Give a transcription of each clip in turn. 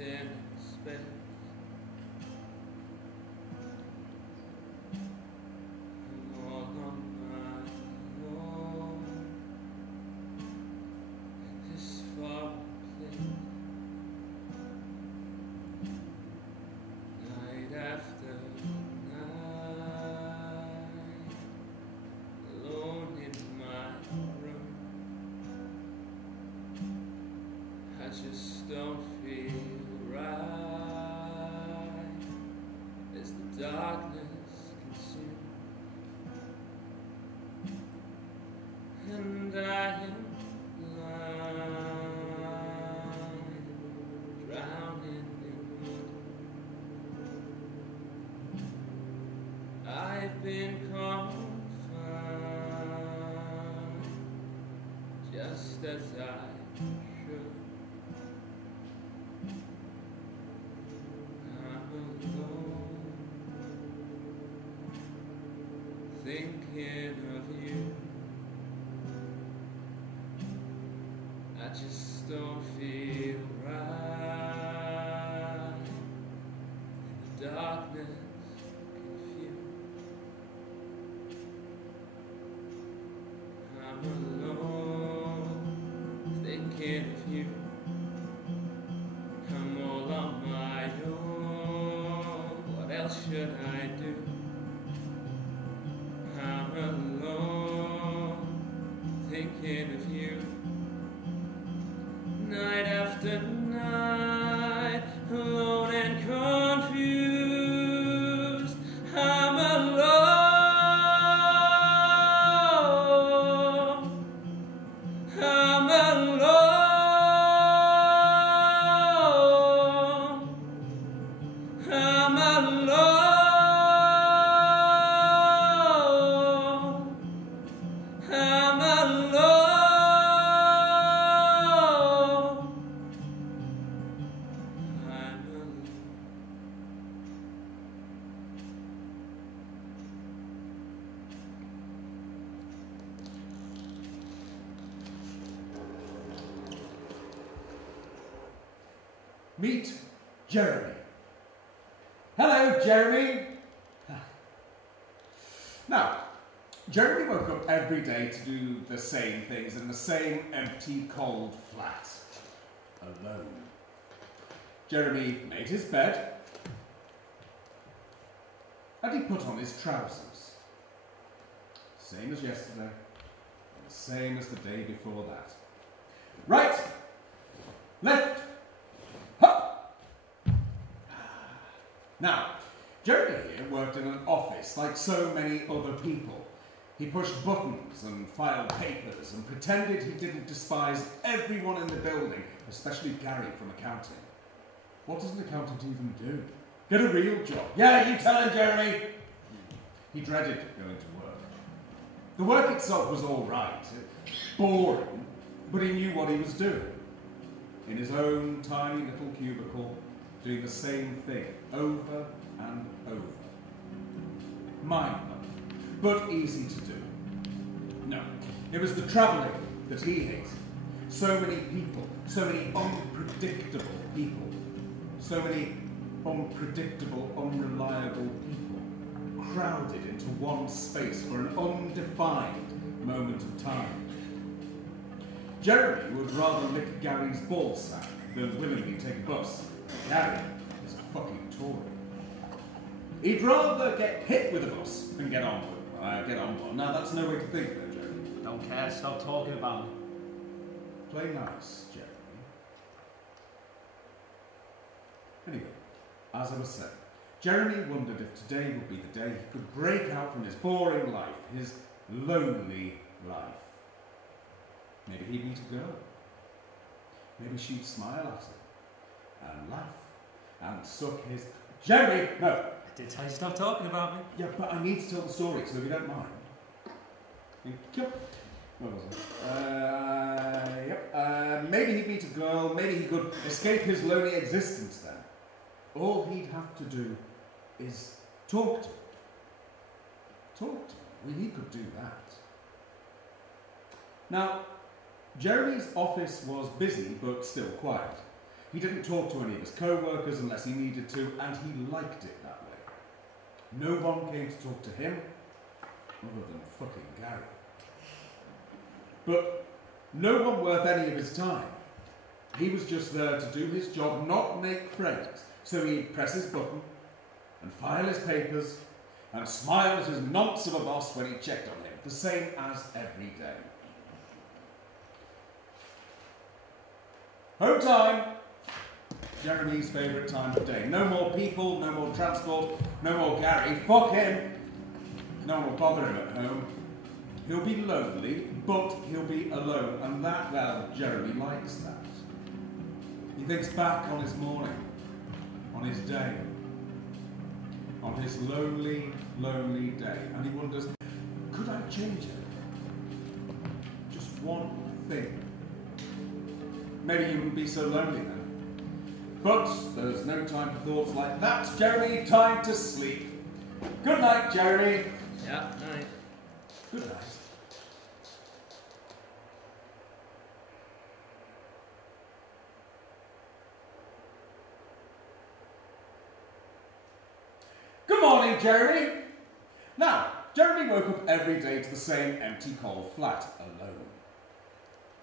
in space. I'm all on my own in this far place. Night after night, alone in my room. I just don't feel right as the darkness consumes, and I am blind, drowning in mud. I've been confined just as I should. Thinking of you, I just don't feel right. In the darkness, confused. I'm alone, thinking of you. I'm all on my own. What else should I do? I'm alone, thinking of you. Night after night, alone and confused. I'm alone. I'm alone. I'm alone. Meet Jeremy. Hello, Jeremy. Now, Jeremy woke up every day to do the same things in the same empty, cold flat. Alone. Jeremy made his bed, and he put on his trousers. Same as yesterday, and the same as the day before that. Right, left, up. Now, Jeremy here worked in an office like so many other people. He pushed buttons and filed papers and pretended he didn't despise everyone in the building, especially Gary from accounting. What does an accountant even do? Get a real job. Yeah, you tell him, Jeremy. He dreaded going to work. The work itself was all right. Boring, but he knew what he was doing. In his own tiny little cubicle, doing the same thing over and over. Mind-numbing, but easy to do. No, it was the travelling that he hated. So many people, so many unpredictable people, so many unpredictable, unreliable people, crowded into one space for an undefined moment of time. Jeremy would rather lick Gary's ball sack than willingly take a bus. Gary is a fucking Tory. He'd rather get hit with a bus than get on one. Now that's no way to think though, Jeremy. Don't care, stop talking about it. Play nice, Jeremy. Anyway, as I was saying, Jeremy wondered if today would be the day he could break out from his boring life, his lonely life. Maybe he'd meet a girl. Maybe she'd smile at him and laugh and suck his... Jeremy, no! I did tell you to stop talking about me. Yeah, but I need to tell the story, so if you don't mind. Where was it? Maybe he'd meet a girl, maybe he could escape his lonely existence then. All he'd have to do is talk to him. Talk to him. Well, he could do that. Now, Jeremy's office was busy, but still quiet. He didn't talk to any of his co-workers unless he needed to, and he liked it that way. No one came to talk to him, other than fucking Gary. But no one worth any of his time. He was just there to do his job, not make friends. So he'd press his button, and file his papers, and smile at his nonce of a boss when he checked on him, the same as every day. Home time! Jeremy's favourite time of day. No more people, no more transport, no more Gary. Fuck him! No one will bother him at home. He'll be lonely, but he'll be alone, and that, well, Jeremy likes that. He thinks back on his morning, on his day, on his lonely, lonely day, and he wonders, could I change it? Just one thing. Maybe he wouldn't be so lonely then. But there's no time for thoughts like that. Jeremy, time to sleep. Good night, Jeremy. Yeah, night. Good night. Good morning, Jeremy. Now, Jeremy woke up every day to the same empty, cold flat, alone.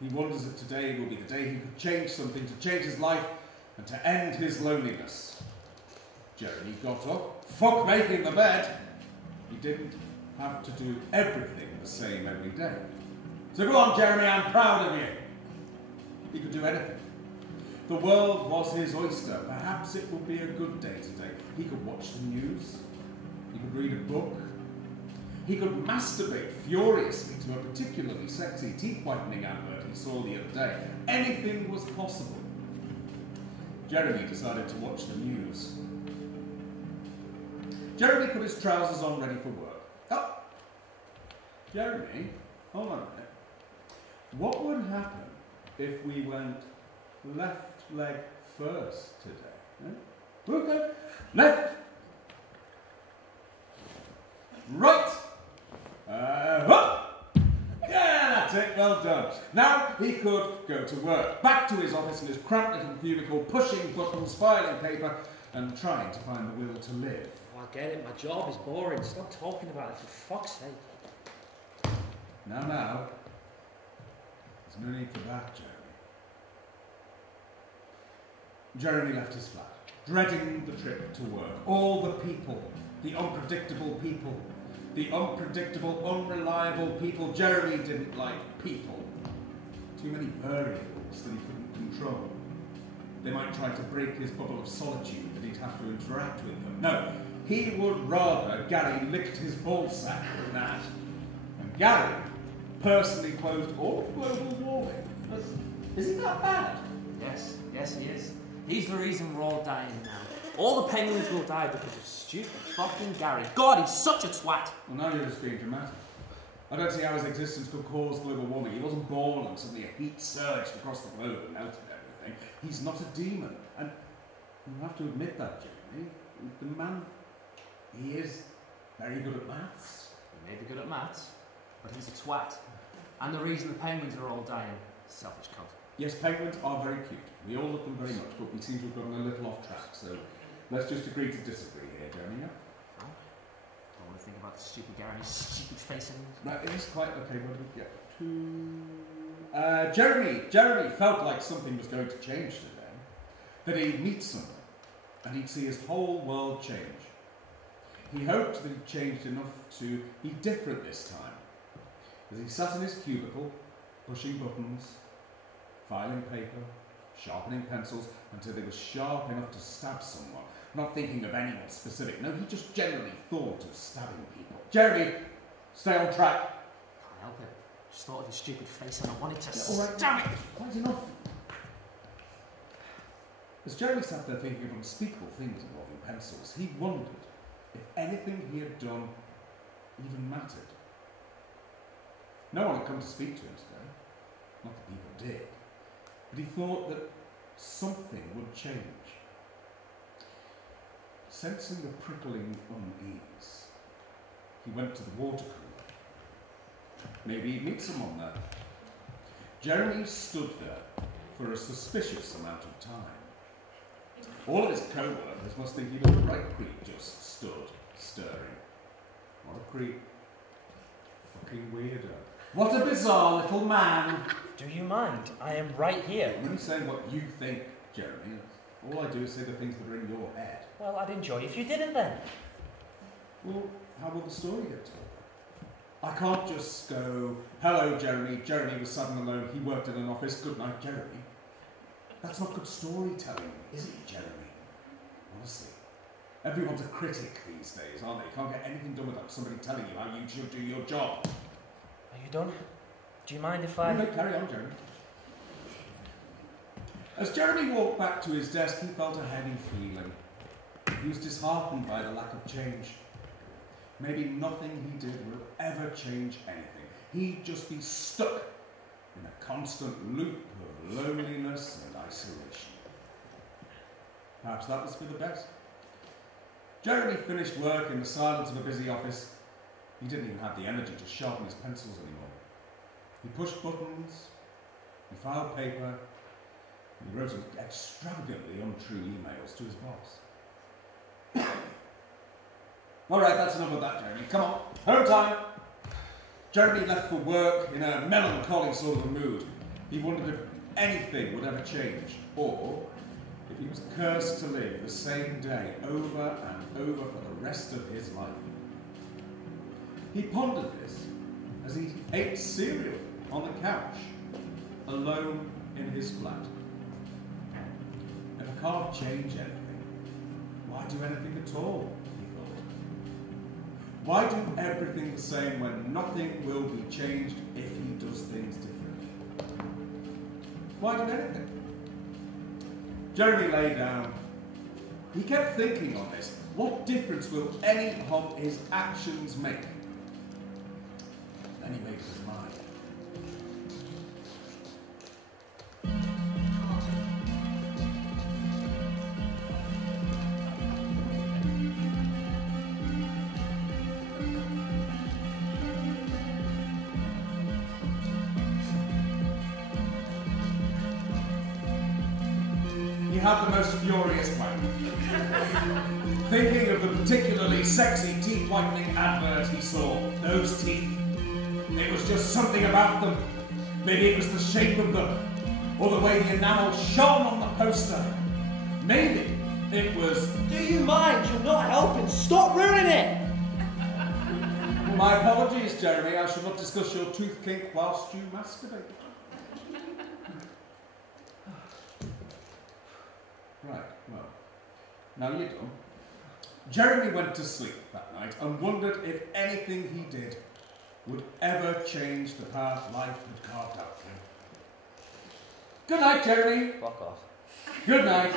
He wonders if today will be the day he could change something to change his life and to end his loneliness. Jeremy got up. Fuck making the bed. He didn't have to do everything the same every day. So go on, Jeremy, I'm proud of you. He could do anything. The world was his oyster. Perhaps it would be a good day today. He could watch the news. He could read a book. He could masturbate furiously to a particularly sexy teeth-whitening advert he saw the other day. Anything was possible. Jeremy decided to watch the news. Jeremy put his trousers on ready for work. Oh! Jeremy, hold on a minute. What would happen if we went left leg first today? Eh? Okay. Left. Right. Up. Yeah, that's it. Well done. Now he could go to work. Back to his office in his cramped little cubicle, pushing buttons, filing paper, and trying to find the will to live. Oh, I get it. My job is boring. Stop talking about it, for fuck's sake. Now. There's no need for that, Jeremy. Jeremy left his flat, dreading the trip to work. All the people, the unpredictable people, the unpredictable, unreliable people. Jeremy didn't like people. Too many variables that he couldn't control. They might try to break his bubble of solitude, that he'd have to interact with them. No, he would rather Gary licked his ballsack than that. And Gary personally closed all of global warming. Is he that bad? Yes, he is. He's the reason we're all dying now. All the penguins will die because of stupid fucking Gary. God, he's such a twat. Well, now you're just being dramatic. I don't see how his existence could cause global warming. He wasn't born and suddenly a heat surged across the globe and melted everything. He's not a demon. And you have to admit that, Jeremy. The man, he is very good at maths. He may be good at maths, but he's a twat. And the reason the penguins are all dying, selfish cunt. Yes, penguins are very cute. We all love them very much, but we seem to have gotten a little off track. So let's just agree to disagree here, Jeremy. Yeah? Oh, I want to think about the stupid Gary's stupid face anymore. That is quite okay. What did we get to? Jeremy felt like something was going to change today. That he'd meet someone, and he'd see his whole world change. He hoped that he'd changed enough to be different this time. As he sat in his cubicle, pushing buttons, filing paper, sharpening pencils until they were sharp enough to stab someone, not thinking of anyone specific. No, he just generally thought of stabbing people. Jeremy, stay on track. Can't help it. Just thought of his stupid face and I wanted to stab it. Quite enough. As Jeremy sat there thinking of unspeakable things involving pencils, he wondered if anything he had done even mattered. No one had come to speak to him today. Not that people did. But he thought that something would change. Sensing the prickling unease, he went to the water cooler. Maybe he'd meet someone there. Jeremy stood there for a suspicious amount of time. All of his co-workers must think he was a right creep just stood stirring. What a creep. Fucking weirdo. What a bizarre little man. Do you mind? I am right here. I'm only saying what you think, Jeremy. All I do is say the things that are in your head. Well, I'd enjoy if you didn't then. Well, how will the story get told? I can't just go, hello, Jeremy. Jeremy was sudden alone. He worked in an office. Good night, Jeremy. That's not good storytelling, is it, Jeremy? Honestly. Everyone's a critic these days, aren't they? Can't get anything done without somebody telling you how you should do your job. Are you done? Do you mind if I... No, carry on, Jeremy. As Jeremy walked back to his desk, he felt a heavy feeling. He was disheartened by the lack of change. Maybe nothing he did will ever change anything. He'd just be stuck in a constant loop of loneliness and isolation. Perhaps that was for the best. Jeremy finished work in the silence of a busy office. He didn't even have the energy to sharpen his pencils anymore. He pushed buttons, he filed paper, and he wrote extravagantly untrue emails to his boss. All right, that's enough of that, Jeremy. Come on, home time. Jeremy left for work in a melancholy sort of a mood. He wondered if anything would ever change, or if he was cursed to live the same day over and over for the rest of his life. He pondered this as he ate cereal on the couch, alone in his flat. If I can't change anything, why do anything at all? Why do everything the same when nothing will be changed if he does things differently? Why do anything? Jeremy lay down. He kept thinking on this. What difference will any of his actions make? Then he made up his mind. He had the most furious plan. Thinking of the particularly sexy teeth whitening advert he saw, those teeth. It was just something about them. Maybe it was the shape of them, or the way the enamel shone on the poster. Maybe it was... Do you mind? You're not helping. Stop ruining it! My apologies, Jeremy. I shall not discuss your tooth kink whilst you masturbate. Right, well, now you're done. Jeremy went to sleep that night and wondered if anything he did would ever change the path life had carved out for him. Good night, Jeremy. Fuck off. Good night.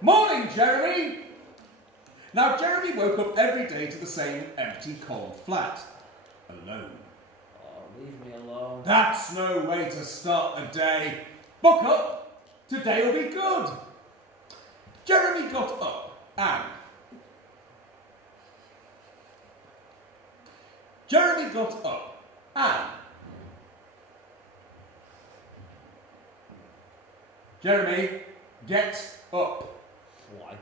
Morning, Jeremy! Now, Jeremy woke up every day to the same empty, cold flat. Alone. Oh, leave me alone. That's no way to start a day. Buck up! Today will be good. Jeremy got up and... Jeremy got up and... Jeremy, get up. Why?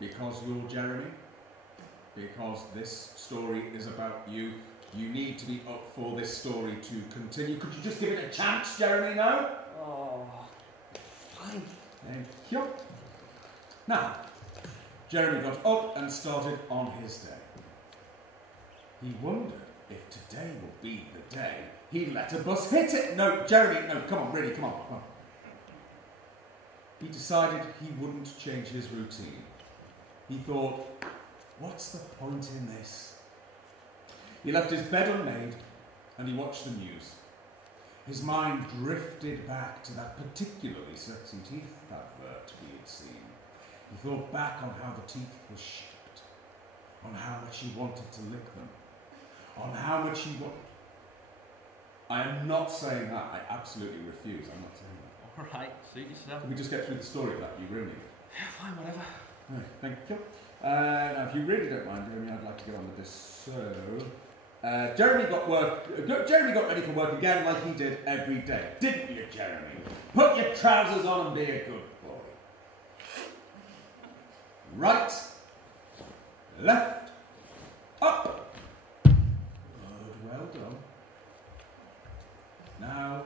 Because you're Jeremy. Because this story is about you. You need to be up for this story to continue. Could you just give it a chance, Jeremy, now? Oh, fine. Thank you. Now, Jeremy got up and started on his day. He wondered if today would be the day he let a bus hit it. No, Jeremy, no, come on, really, come on, come on. He decided he wouldn't change his routine. He thought, what's the point in this? He left his bed unmade and he watched the news. His mind drifted back to that particularly sexy teeth advert he had seen. He thought back on how the teeth were shaped, on how much he wanted to lick them, on how much he wanted... I am not saying that. I absolutely refuse. I'm not saying that. All right, suit yourself. Can we just get through the story without you ruining it? Yeah, fine, whatever. Right, thank you. Now, if you really don't mind, Jeremy, I'd like to get on with this. So, Jeremy got ready for work again like he did every day. Didn't you, Jeremy? Put your trousers on and be a good boy. Right, left, up. Good, well done. Now,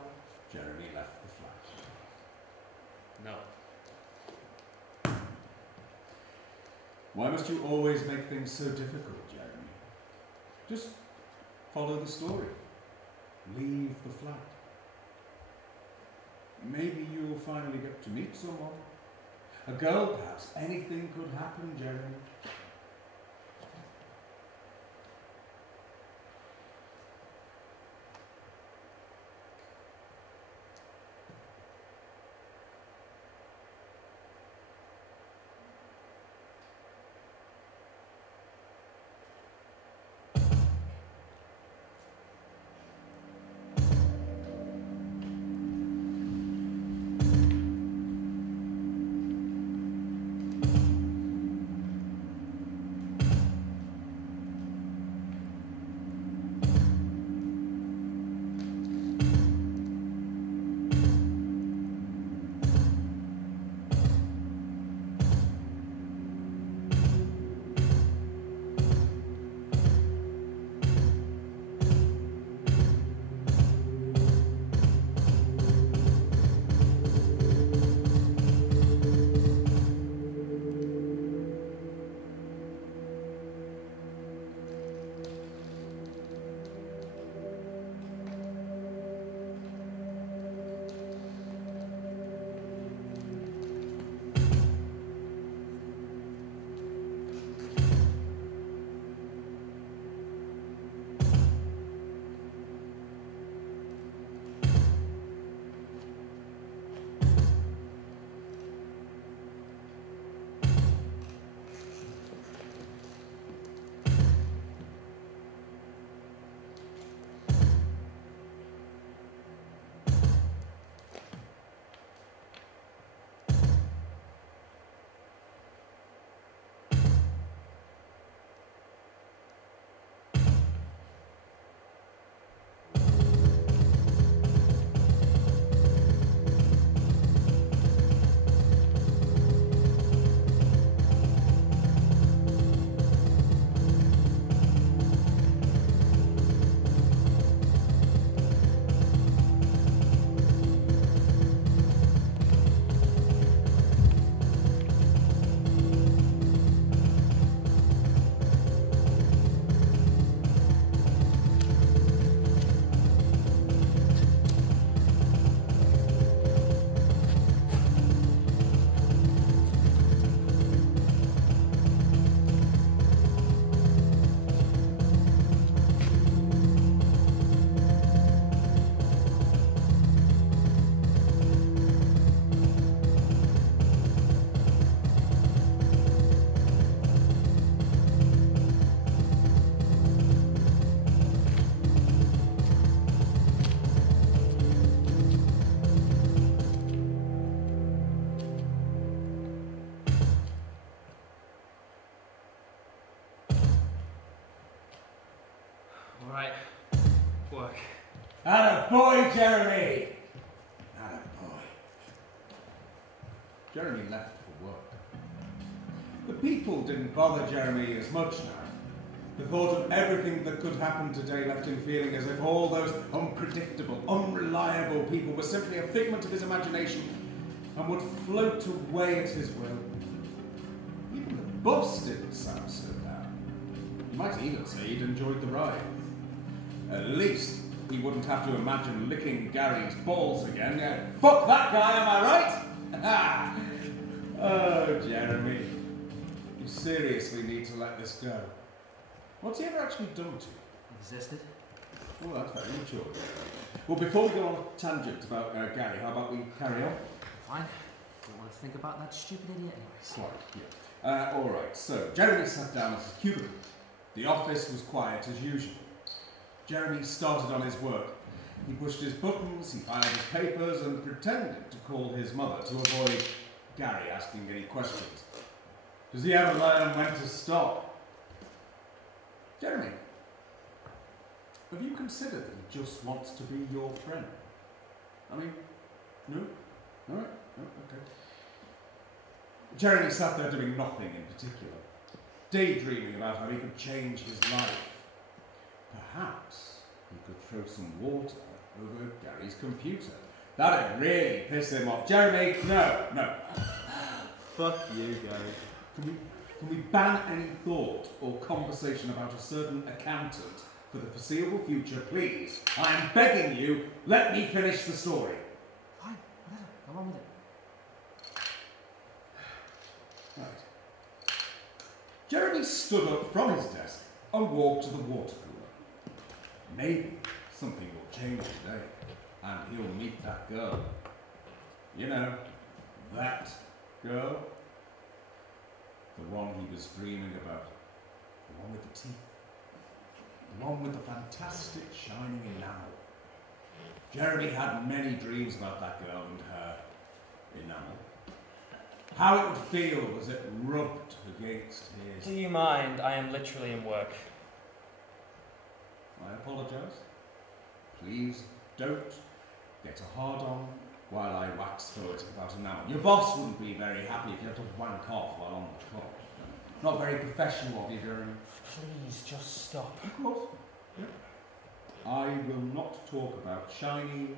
Jeremy left the flat. No. Why must you always make things so difficult, Jeremy? Just follow the story. Leave the flat. Maybe you'll finally get to meet someone. A girl, perhaps. Anything could happen, Jeremy. Alright, work. Attaboy, Jeremy! Attaboy. Jeremy left for work. The people didn't bother Jeremy as much now. The thought of everything that could happen today left him feeling as if all those unpredictable, unreliable people were simply a figment of his imagination and would float away at his will. Even the bus didn't sound so bad. You might even say he'd enjoyed the ride. At least he wouldn't have to imagine licking Gary's balls again. Fuck that guy, am I right? Oh, Jeremy. You seriously need to let this go. What's he ever actually done to you? Existed. Oh, that's very mature. Well, before we go on a tangent about Gary, how about we carry on? Fine. Don't want to think about that stupid idiot anyways. Quite, yeah. All right, so Jeremy sat down at his cubicle. The office was quiet as usual. Jeremy started on his work. He pushed his buttons, he filed his papers, and pretended to call his mother to avoid Gary asking any questions. Does he ever learn when to stop? Jeremy, have you considered that he just wants to be your friend? I mean, no? All right, no, okay. Jeremy sat there doing nothing in particular, daydreaming about how he could change his life. Perhaps he could throw some water over Gary's computer. That'd really piss him off. Jeremy, no. Fuck you, Gary. Can we ban any thought or conversation about a certain accountant for the foreseeable future, please? I am begging you, let me finish the story. Fine, whatever. Go on with it. Right. Jeremy stood up from his desk and walked to the water cooler. Maybe something will change today, and he'll meet that girl. You know, that girl. The one he was dreaming about. The one with the teeth. The one with the fantastic shining enamel. Jeremy had many dreams about that girl and her enamel. How it would feel as it rubbed against his... Do you mind? I am literally in work. I apologise. Please don't get a hard-on while I wax poetic about enamel. Your boss wouldn't be very happy if you had to wank off while on the clock. Not very professional of you, Jeremy. Please, just stop. Of course. Yep. I will not talk about shiny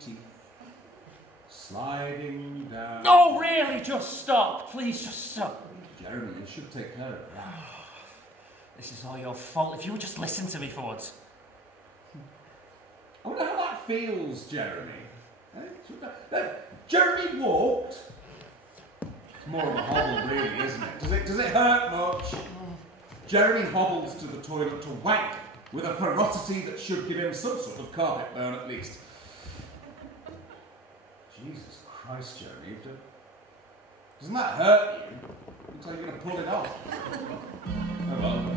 teeth sliding down. No, really, just stop. Please, just stop. Jeremy, you should take care of that. This is all your fault. If you would just listen to me for once. I wonder how that feels, Jeremy. Jeremy walked. It's more of a hobble, really, isn't it? Does it hurt much? Jeremy hobbles to the toilet to wank with a ferocity that should give him some sort of carpet burn at least. Jesus Christ, Jeremy, doesn't that hurt you? Looks like you're going to pull it off. Oh well.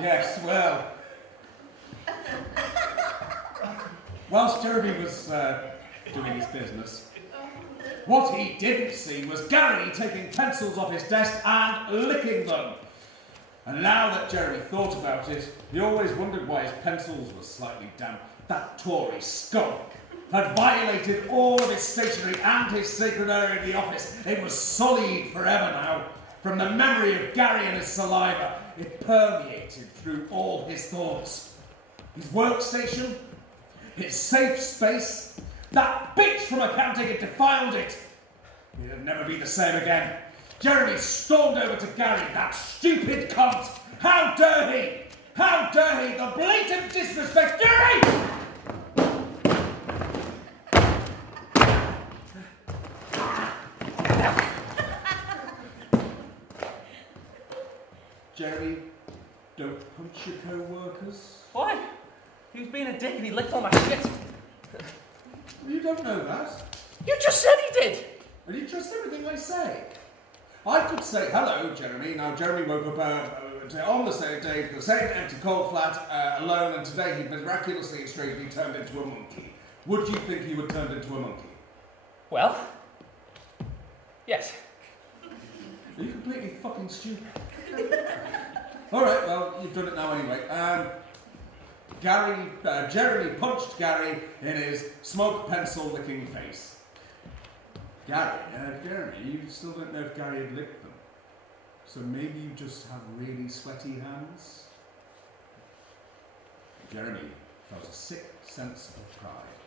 Yes, well. Whilst Jeremy was doing his business, what he didn't see was Gary taking pencils off his desk and licking them. And now that Jeremy thought about it, he always wondered why his pencils were slightly damp. That Tory skunk had violated all of his stationery and his sacred area in the office. It was sullied forever now. From the memory of Gary and his saliva, it permeated through all his thoughts. His workstation, his safe space, that bitch from accounting had defiled it. It'd never be the same again. Jeremy stormed over to Gary, that stupid cunt. How dare he? How dare he? The blatant disrespect. Gary! Jeremy, don't punch your co-workers. Why? He was being a dick and he licked all my shit. You don't know that. You just said he did. And you trust everything I say. I could say, hello, Jeremy. Now, Jeremy woke up on the same day, the same empty coal flat, alone, and today he miraculously and strangely turned into a monkey. Would you think he would turn into a monkey? Well, yes. Are you completely fucking stupid? Alright, well, you've done it now anyway. Jeremy punched Gary in his smoke pencil licking face. Jeremy, you still don't know if Gary had licked them. So maybe you just have really sweaty hands? Jeremy felt a sick sense of pride,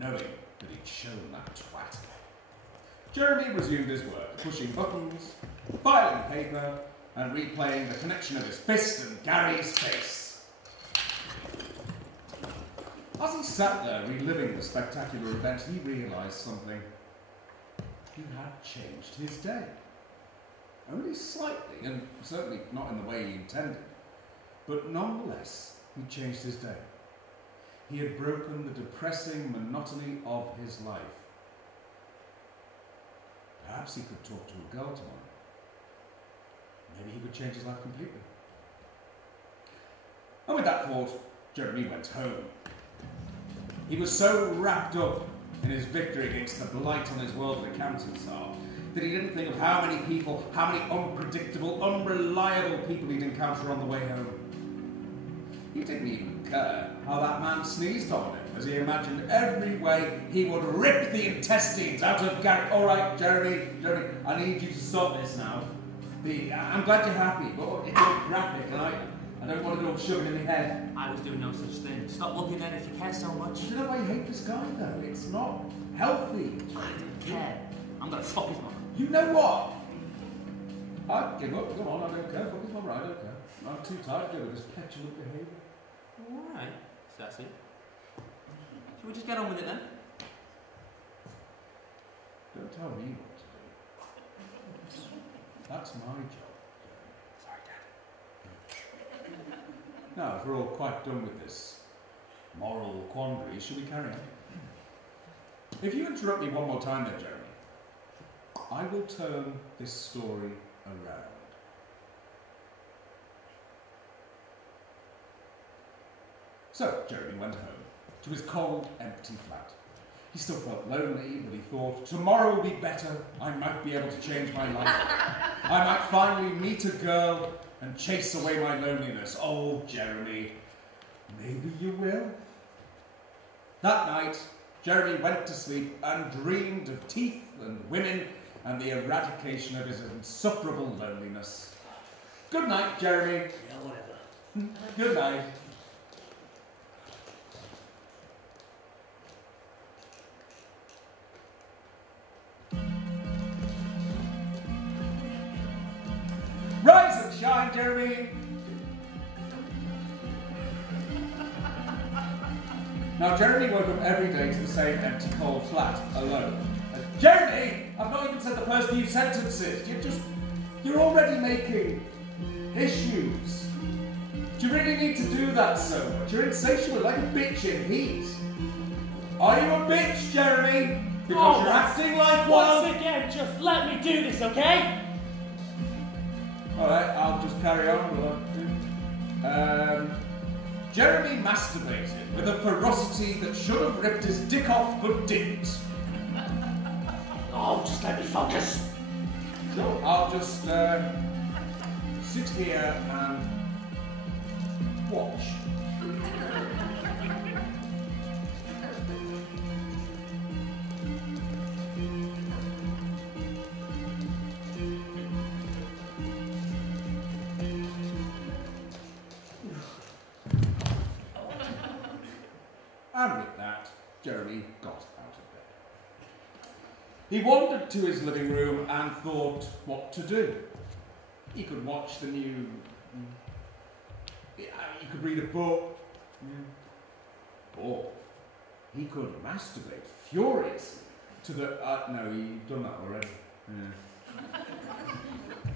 knowing that he'd shown that twat. Jeremy resumed his work, pushing buttons, filing paper, and replaying the connection of his fist and Gary's face. As he sat there reliving the spectacular event, he realised something. He had changed his day. Only slightly, and certainly not in the way he intended. But nonetheless, he changed his day. He had broken the depressing monotony of his life. Perhaps he could talk to a girl tomorrow. Maybe he could change his life completely. And with that thought, Jeremy went home. He was so wrapped up in his victory against the blight on his world of accountants are that he didn't think of how many people, how many unpredictable, unreliable people he'd encounter on the way home. He didn't even care how that man sneezed on him as he imagined every way he would rip the intestines out of Gary. All right, Jeremy, I need you to stop this now. I'm glad you're happy, but it's all graphic and I don't want it all shoved in my head. I was doing no such thing. Stop looking at it if you care so much. You know why you hate this guy, though? It's not healthy. I don't care. I'm gonna fuck his mother. You know what? I'd give up. Come on, I don't care. Fuck his mother, I don't care. I'm too tired to deal with this petulant behaviour. Alright, sassy. Should we just get on with it then? Don't tell me what to do. That's my job. Sorry, Dad. Now, if we're all quite done with this moral quandary, should we carry on? If you interrupt me one more time then, Jeremy, I will turn this story around. So, Jeremy went home to his cold, empty flat. He still felt lonely, but he thought, tomorrow will be better. I might be able to change my life. I might finally meet a girl and chase away my loneliness. Oh, Jeremy, maybe you will. That night, Jeremy went to sleep and dreamed of teeth and women and the eradication of his insufferable loneliness. Good night, Jeremy. Yeah, whatever. Good night. Rise and shine, Jeremy! Now, Jeremy woke up every day to the same empty, cold flat, alone. Jeremy! I've not even said the first few sentences. You're already making issues. Do you really need to do that so much? You're insatiable, like a bitch in heat. Are you a bitch, Jeremy? Because you're acting like one. Once again, just let me do this, okay? Alright, I'll just carry on with that. Jeremy masturbated with a ferocity that should have ripped his dick off but didn't. Oh, just let me focus. So I'll just sit here and watch. And with that, Jeremy got out of bed. He wandered to his living room and thought what to do. He could watch the new... he could read a book. Or he could masturbate furiously to the... no, you've done that already. Yeah.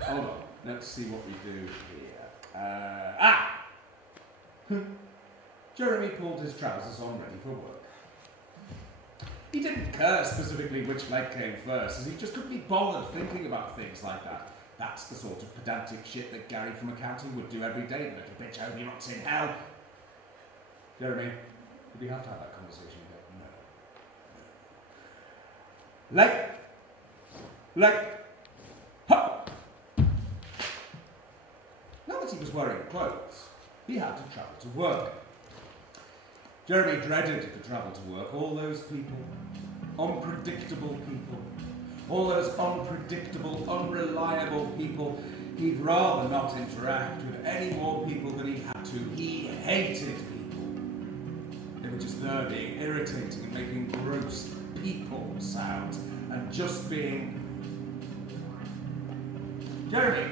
Hold on, let's see what we do here. Jeremy pulled his trousers on, ready for work. He didn't care specifically which leg came first, as he just couldn't be bothered thinking about things like that. That's the sort of pedantic shit that Gary from accounting would do every day. Little bitch, I hope you're not in hell. Jeremy, did we have to have that conversation again? No. Leg. Hop. Now that he was wearing clothes, he had to travel to work. Jeremy dreaded the travel to work. All those people, unpredictable people, all those unpredictable, unreliable people. He'd rather not interact with any more people than he had to. He hated people. They were just there being irritating and making gross people sounds and just being... Jeremy,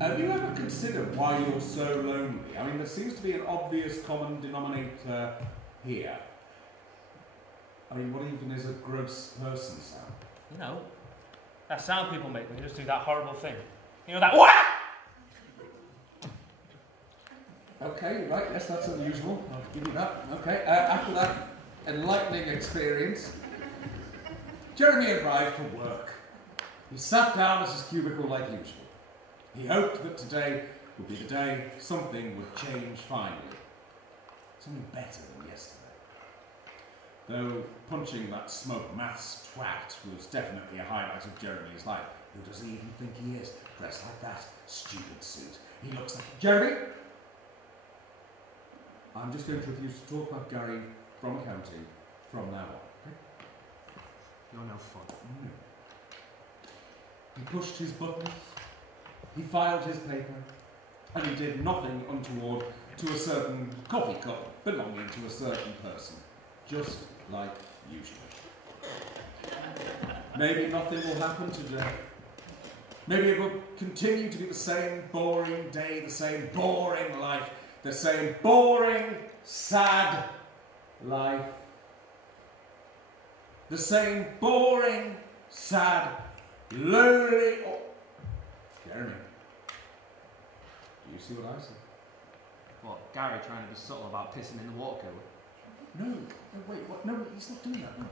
have you ever considered why you're so lonely? I mean, there seems to be an obvious common denominator here. I mean, what even is a gross person sound? You know, that sound people make when you just do that horrible thing. You know that what? Okay, you're right, yes, that's unusual. I'll give you that. Okay, after that enlightening experience, Jeremy arrived for work. He sat down at his cubicle like usual. He hoped that today would be the day something would change finally. Something better than yesterday. Though punching that smug maths twat was definitely a highlight of Jeremy's life. Who does he even think he is? Dressed like that stupid suit. He looks like... Jeremy? I'm just going to refuse to talk about Gary from accounting from now on. Okay? You're no fun. He pushed his buttons, he filed his paper, and he did nothing untoward to a certain coffee cup belonging to a certain person, just like usual. Maybe nothing will happen today. Maybe it will continue to be the same boring day, the same boring life, the same boring, sad life. The same boring, sad, lonely... Oh, Jeremy, do you see what I see? What, Gary trying to be subtle about pissing in the water cooler? No, wait, what? No, he's not doing that. No.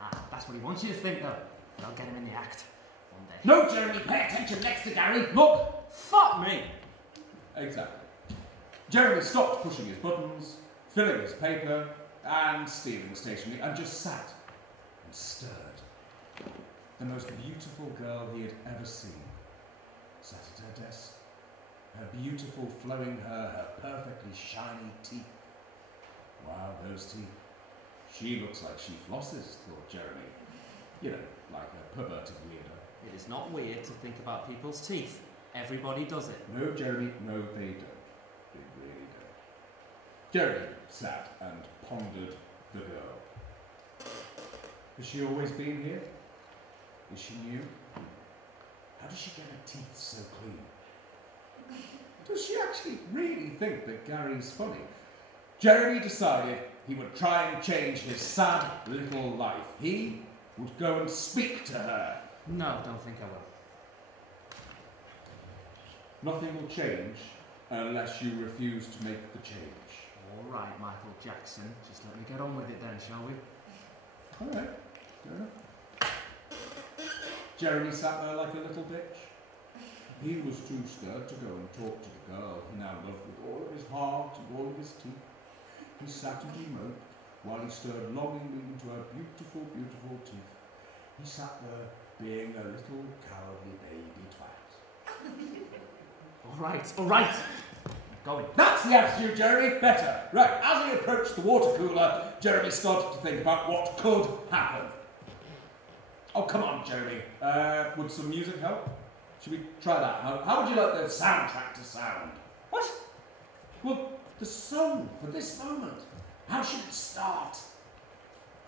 Ah, that's what he wants you to think, though. But I'll get him in the act one day. No, Jeremy, pay attention next to Gary. Look! Fuck me! Exactly. Jeremy stopped pushing his buttons, filling his paper, and stealing stationery, and just sat and stirred. The most beautiful girl he had ever seen sat at her desk. Her beautiful flowing hair, her perfectly shiny teeth. Wow, those teeth. She looks like she flosses, thought Jeremy. You know, like a perverted weirdo. It is not weird to think about people's teeth. Everybody does it. No, Jeremy, no, they don't. They really don't. Jeremy sat and pondered the girl. Has she always been here? Is she new? How does she get her teeth so clean? Does she actually really think that Gary's funny? Jeremy decided he would try and change his sad little life. He would go and speak to her. No, don't think I will. Nothing will change unless you refuse to make the change. All right, Michael Jackson. Just let me get on with it then, shall we? All right, fair enough. Jeremy sat there like a little bitch. He was too scared to go and talk to the girl he now loved with all of his heart and all of his teeth. He sat and he moped while he stared longingly into her beautiful, beautiful teeth. He sat there being a little cowardly baby twat. All right. Going. That's the attitude, Jeremy. Better. Right, as he approached the water cooler, Jeremy started to think about what could happen. Oh, come on, Jeremy. Would some music help? Should we try that? How would you like the soundtrack to sound? What? Well, the song for this moment. How should it start?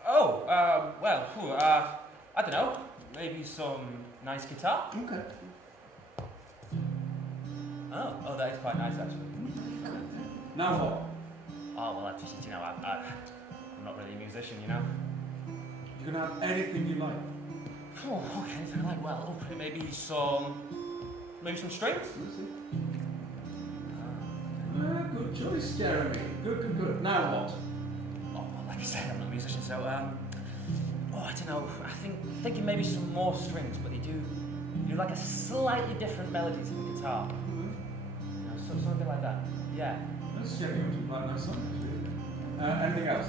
Oh, I don't know. Maybe some nice guitar? Okay. Oh, that is quite nice, actually. Now what? Oh, well, you know, I'm not really a musician, you know. You can have anything you like. Oh, okay, anything I like. Well, maybe some strings? Good choice, Jeremy. Good. Now what? Oh, well, like I said, I'm not a musician, so I don't know. Thinking maybe some more strings, but they do like a slightly different melody to the guitar. You know, something like that. Yeah. That's genuine. Quite a nice song. Anything else?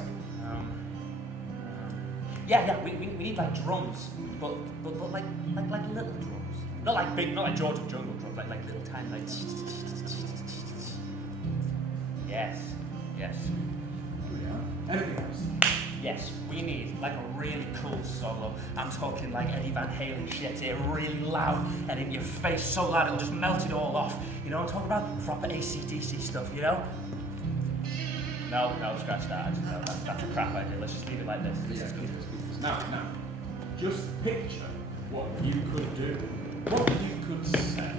Yeah. We need like drums, but like little drums. Not like big, not like George of Jungle drums. Like little tiny like. Yes. Anything else? Yes, we need like a really cool solo. I'm talking like Eddie Van Halen shit here, really loud and in your face, so loud and just melt it all off. You know what I'm talking about? Proper AC/DC stuff, you know? No, scratch that. No, that's a crap idea. Let's just leave it like this. This is good. Now, just picture what you could do, what you could say.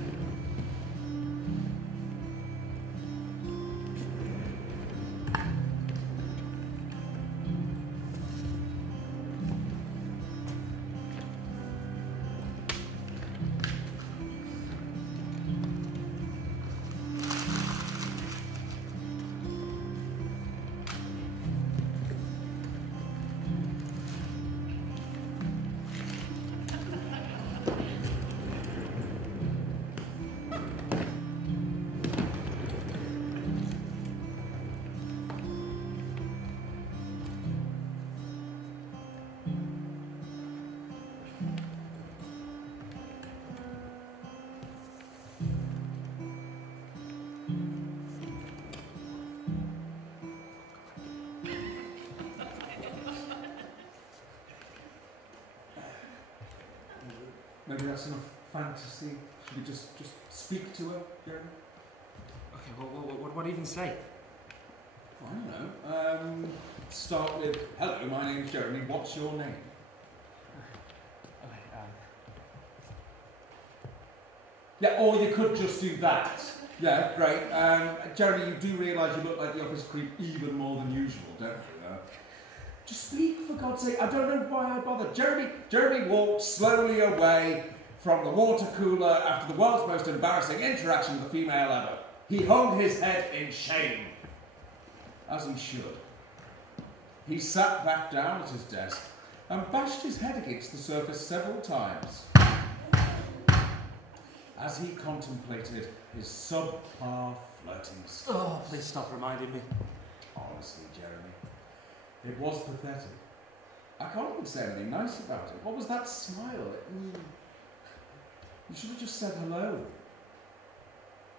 Maybe that's enough fantasy. Should we just speak to her, Jeremy? Okay, well, what do you even say? I don't know. Start with, hello, my name's Jeremy. What's your name? Okay, Yeah, or you could just do that. Yeah, great. Jeremy, you do realise you look like the office creep even more than usual, don't you? Just speak, for God's sake. I don't know why I bothered. Jeremy walked slowly away from the water cooler after the world's most embarrassing interaction with a female ever. He hung his head in shame, as he should. He sat back down at his desk and bashed his head against the surface several times as he contemplated his subpar flirting skills. oh, please stop reminding me. Honestly, Jeremy, it was pathetic. I can't even say anything nice about it. What was that smile? You should have just said hello.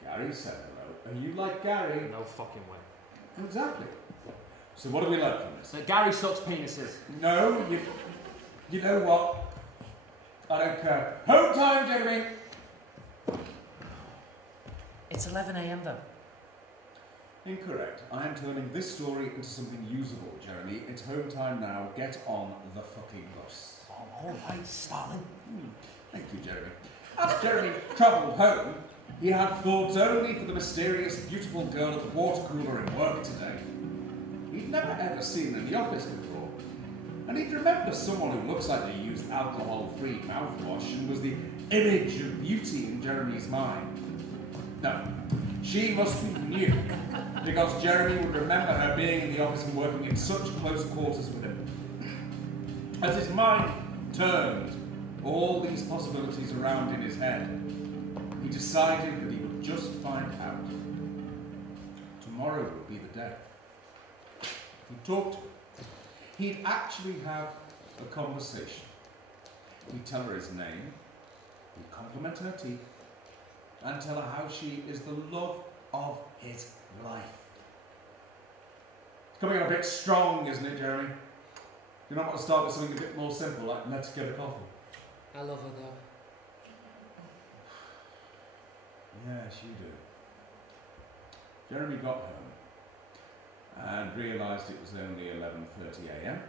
Gary said hello. Are you like Gary? No fucking way. Exactly. So what do we learn from this? So Gary sucks penises. No, you know what? I don't care. Home time, Jeremy! It's 11 a.m. though. Incorrect. I am turning this story into something usable, Jeremy. It's home time now. Get on the fucking bus. Oh, all right, Stalin. Thank you, Jeremy. As Jeremy travelled home, he had thoughts only for the mysterious, beautiful girl at the water cooler in work today. He'd never ever seen her in the office before, and he'd remember someone who looks like they used alcohol-free mouthwash and was the image of beauty in Jeremy's mind. No, she must be new, because Jeremy would remember her being in the office and working in such close quarters with him. As his mind turned all these possibilities around in his head, he decided that he would just find out. Tomorrow would be the day. He'd talk to her. He'd actually have a conversation. He'd tell her his name, he'd compliment her teeth, and tell her how she is the love of his life. It's coming on a bit strong, isn't it, Jeremy? You don't want to start with something a bit more simple, like let's get a coffee. I love her though. Yes, you do. Jeremy got home and realised it was only 11:30 a.m.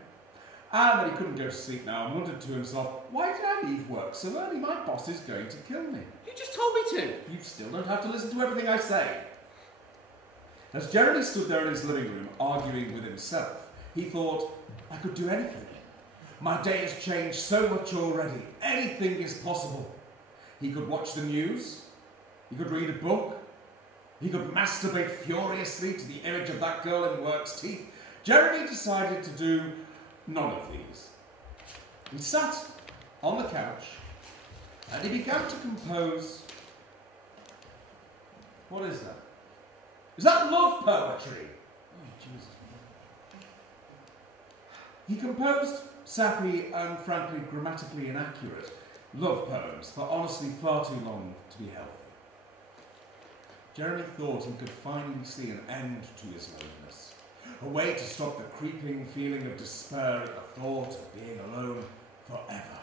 and that he couldn't go to sleep now and wondered to himself, why did I leave work so early? My boss is going to kill me. You just told me to. You still don't have to listen to everything I say. As Jeremy stood there in his living room arguing with himself, he thought, I could do anything. My day has changed so much already. Anything is possible. He could watch the news. He could read a book. He could masturbate furiously to the image of that girl in work's teeth. Jeremy decided to do none of these. He sat on the couch and he began to compose. What is that? Is that love poetry? Oh, Jesus. He composed sappy and frankly grammatically inaccurate love poems for honestly far too long to be healthy. Jeremy thought he could finally see an end to his loneliness, a way to stop the creeping feeling of despair at the thought of being alone forever.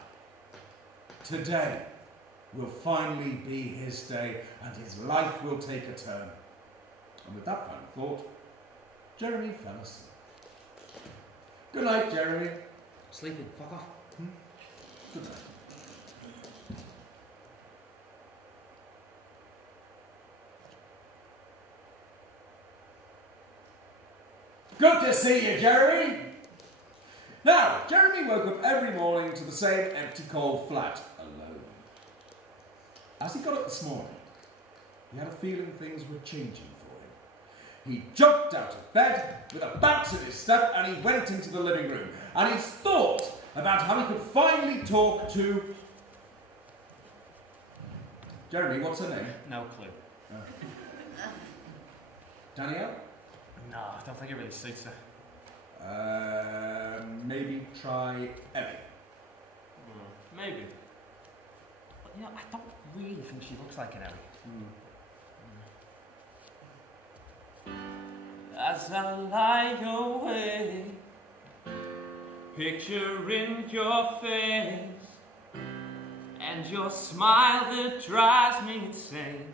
Today will finally be his day, and his life will take a turn. And with that kind of thought, Jeremy fell asleep. Good night, Jeremy. Sleeping, fuck off. Good night. Good to see you, Jeremy. Now, Jeremy woke up every morning to the same empty cold flat, alone. As he got up this morning, he had a feeling things were changing for him. He jumped out of bed with a bounce in his step and he went into the living room. And he thought about how he could finally talk to... Jeremy, what's her name? No clue. Danielle? No, I don't think it really suits her. Maybe try Ellie. Maybe. But, you know, I don't really think she looks like an Ellie. As I lie awake, picturing your face, and and your smile that drives me insane.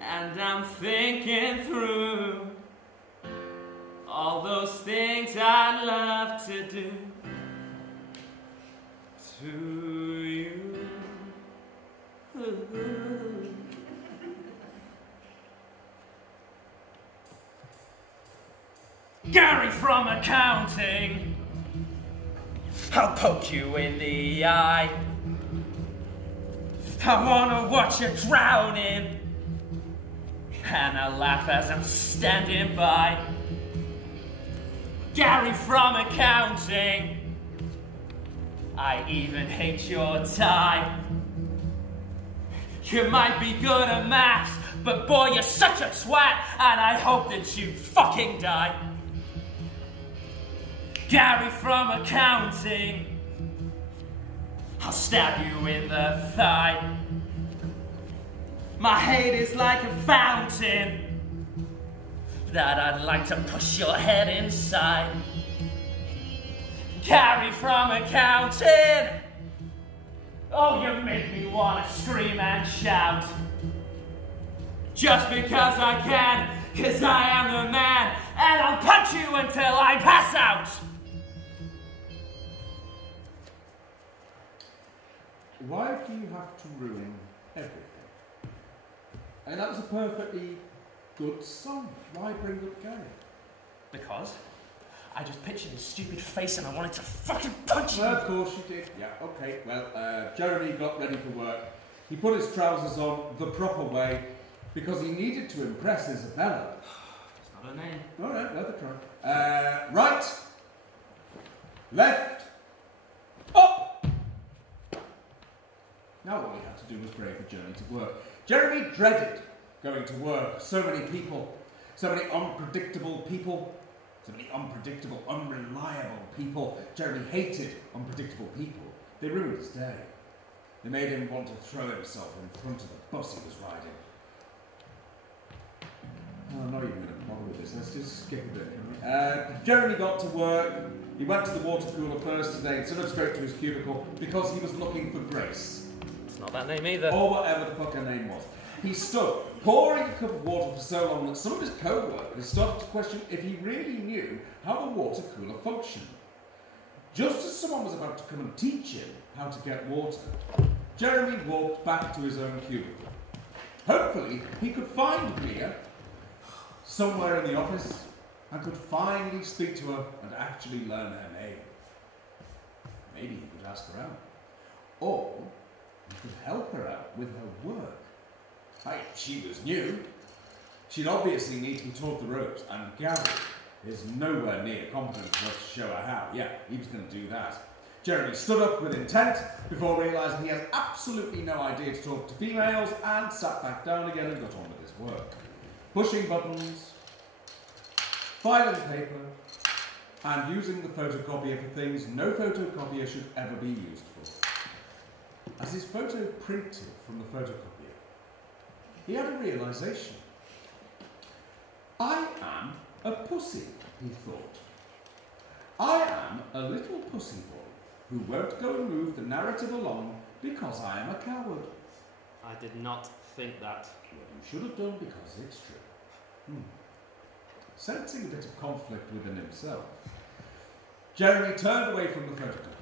And I'm thinking through all those things I'd love to do to you. Gary from accounting, I'll poke you in the eye. I wanna watch you drowning, and I laugh as I'm standing by. Gary from accounting, I even hate your tie. You might be good at maths, but boy, you're such a twat, and I hope that you fucking die. Gary from accounting, I'll stab you in the thigh. My hate is like a fountain that I'd like to push your head inside. Gary from accounting, oh, you make me want to scream and shout. Just because I can, 'cause I am the man, and I'll punch you until I pass out. Why do you have to ruin everything? And that was a perfectly good song. Why bring up Gary? Because I just pictured his stupid face and I wanted to fucking punch him. Well, of course you did. Yeah, okay. Well, Jeremy got ready for work. He put his trousers on the proper way because he needed to impress Isabella. It's not her name. All right, another try. Right, left, up. Now all he had to do was brave the journey to work. Jeremy dreaded going to work. So many people, so many unpredictable people, so many unpredictable, unreliable people. Jeremy hated unpredictable people. They ruined his day. They made him want to throw himself in front of the bus he was riding. Oh, I'm not even going to bother with this. Let's just skip a bit. Jeremy got to work. He went to the water cooler first today instead of straight to his cubicle because he was looking for Grace. It's not that name either. Or whatever the fuck her name was. He stood pouring a cup of water for so long that some of his co-workers started to question if he really knew how the water cooler functioned. Just as someone was about to come and teach him how to get water, Jeremy walked back to his own cubicle. Hopefully, he could find Mia somewhere in the office and could finally speak to her and actually learn her name. Maybe he could ask her out. Or he could help her out with her work. Hey, she was new. She'd obviously need to be taught the ropes, and Gary is nowhere near competent enough to show her how. Yeah, he was going to do that. Jeremy stood up with intent before realising he had absolutely no idea to talk to females and sat back down again and got on with his work. Pushing buttons, filing paper, and using the photocopier for things no photocopier should ever be used for. As his photo printed from the photocopier, he had a realisation. I am a pussy, he thought. I am a little pussy boy who won't go and move the narrative along because I am a coward. I did not think that. Well, you should have done because it's true. Sensing a bit of conflict within himself, Jeremy turned away from the photocopier.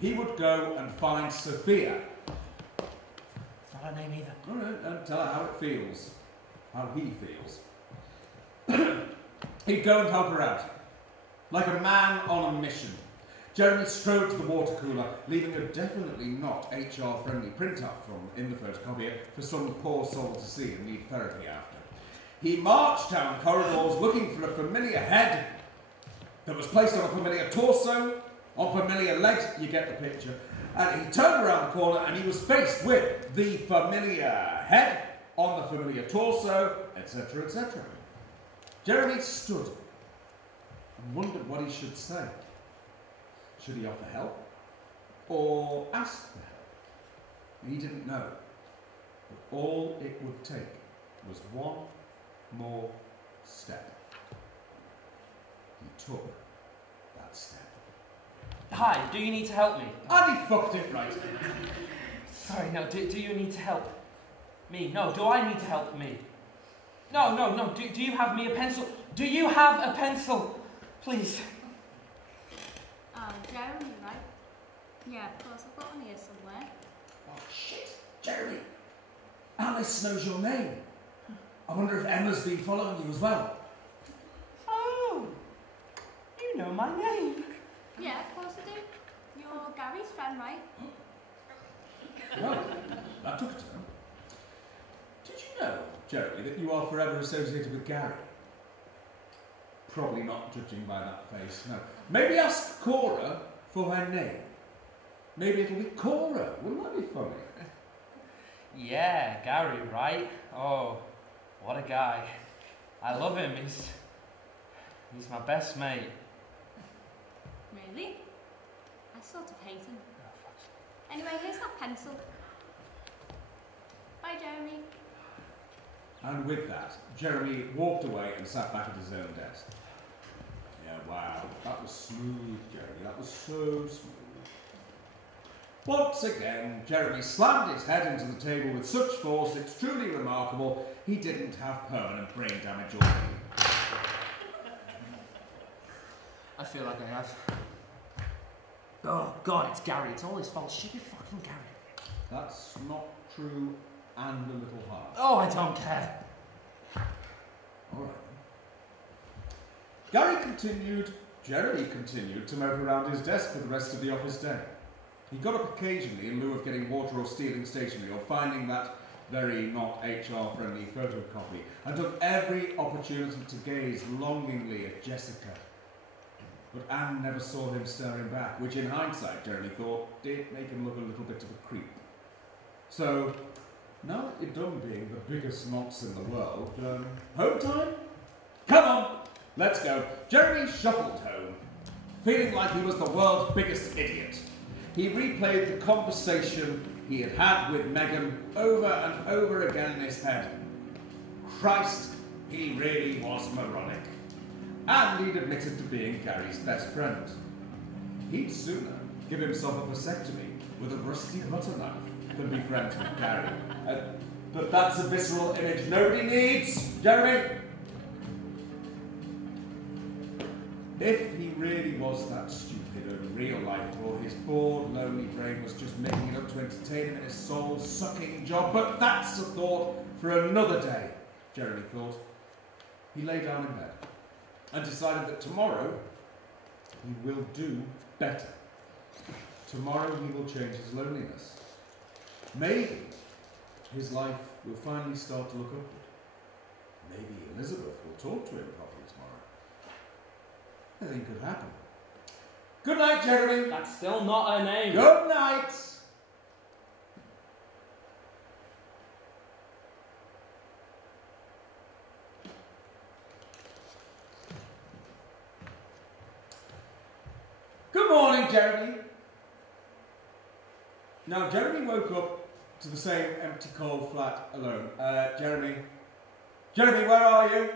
He would go and find Sophia. It's not her name either. All right, and tell her how it feels. How he feels. He'd go and help her out. Like a man on a mission. Jeremy strode to the water cooler, leaving a definitely not HR-friendly printout from in the photocopier for some poor soul to see and need therapy after. He marched down corridors looking for a familiar head that was placed on a familiar torso, on familiar legs, you get the picture. And he turned around the corner and he was faced with the familiar head on the familiar torso, etc., etc. Jeremy stood and wondered what he should say. Should he offer help or ask for help? He didn't know. But all it would take was one more step. He took that step. Hi, do you need to help me? And he fucked it right. Sorry, no, do you need to help me? No, do I need to help me? No, do you have me a pencil? Do you have a pencil? Please. Oh, Jeremy, right? Yeah, of course, I've got one here somewhere. Oh, shit. Jeremy. Alice knows your name. I wonder if Emma's been following you as well. Oh, you know my name. Yeah, of course I do. You're Gary's friend, right? Well, that took a turn. Did you know, Jeremy, that you are forever associated with Gary? Probably not, judging by that face, no. Maybe ask Cora for her name. Maybe it'll be Cora. Wouldn't that be funny? Yeah, Gary, right? Oh, what a guy. I love him. He's my best mate. Really? I sort of hate him. Anyway, here's that pencil. Bye, Jeremy. And with that, Jeremy walked away and sat back at his own desk. Yeah, wow, that was smooth, Jeremy. That was so smooth. Once again, Jeremy slammed his head into the table with such force, it's truly remarkable he didn't have permanent brain damage already. I feel like I have. Oh, God, it's Gary. It's all his fault. Should be fucking Gary. That's not true and a little hard. Oh, I don't care. All right. Jeremy continued to mope around his desk for the rest of the office day. He got up occasionally in lieu of getting water or stealing stationery or finding that very not HR-friendly photocopy, and took every opportunity to gaze longingly at Jessica. But Anne never saw him staring back, which in hindsight, Jeremy thought, did make him look a little bit of a creep. So, now that you're done being the biggest nonce in the world, home time? Come on, let's go. Jeremy shuffled home, feeling like he was the world's biggest idiot. He replayed the conversation he had had with Megan over and over again in his head. Christ, he really was moronic. And he'd admitted to being Gary's best friend. He'd sooner give himself a vasectomy with a rusty butter knife than be friends with Gary. But that's a visceral image nobody needs, Jeremy. If he really was that stupid in real life, or his bored, lonely brain was just making it up to entertain him in his soul-sucking job, but that's a thought for another day, Jeremy thought. He lay down in bed and decided that tomorrow he will do better. Tomorrow he will change his loneliness. Maybe his life will finally start to look upward. Maybe Elizabeth will talk to him properly tomorrow. Anything could happen. Good night, Jeremy. That's still not her name. Good night. Good morning, Jeremy. Now, Jeremy woke up to the same empty, cold flat alone. Jeremy, where are you?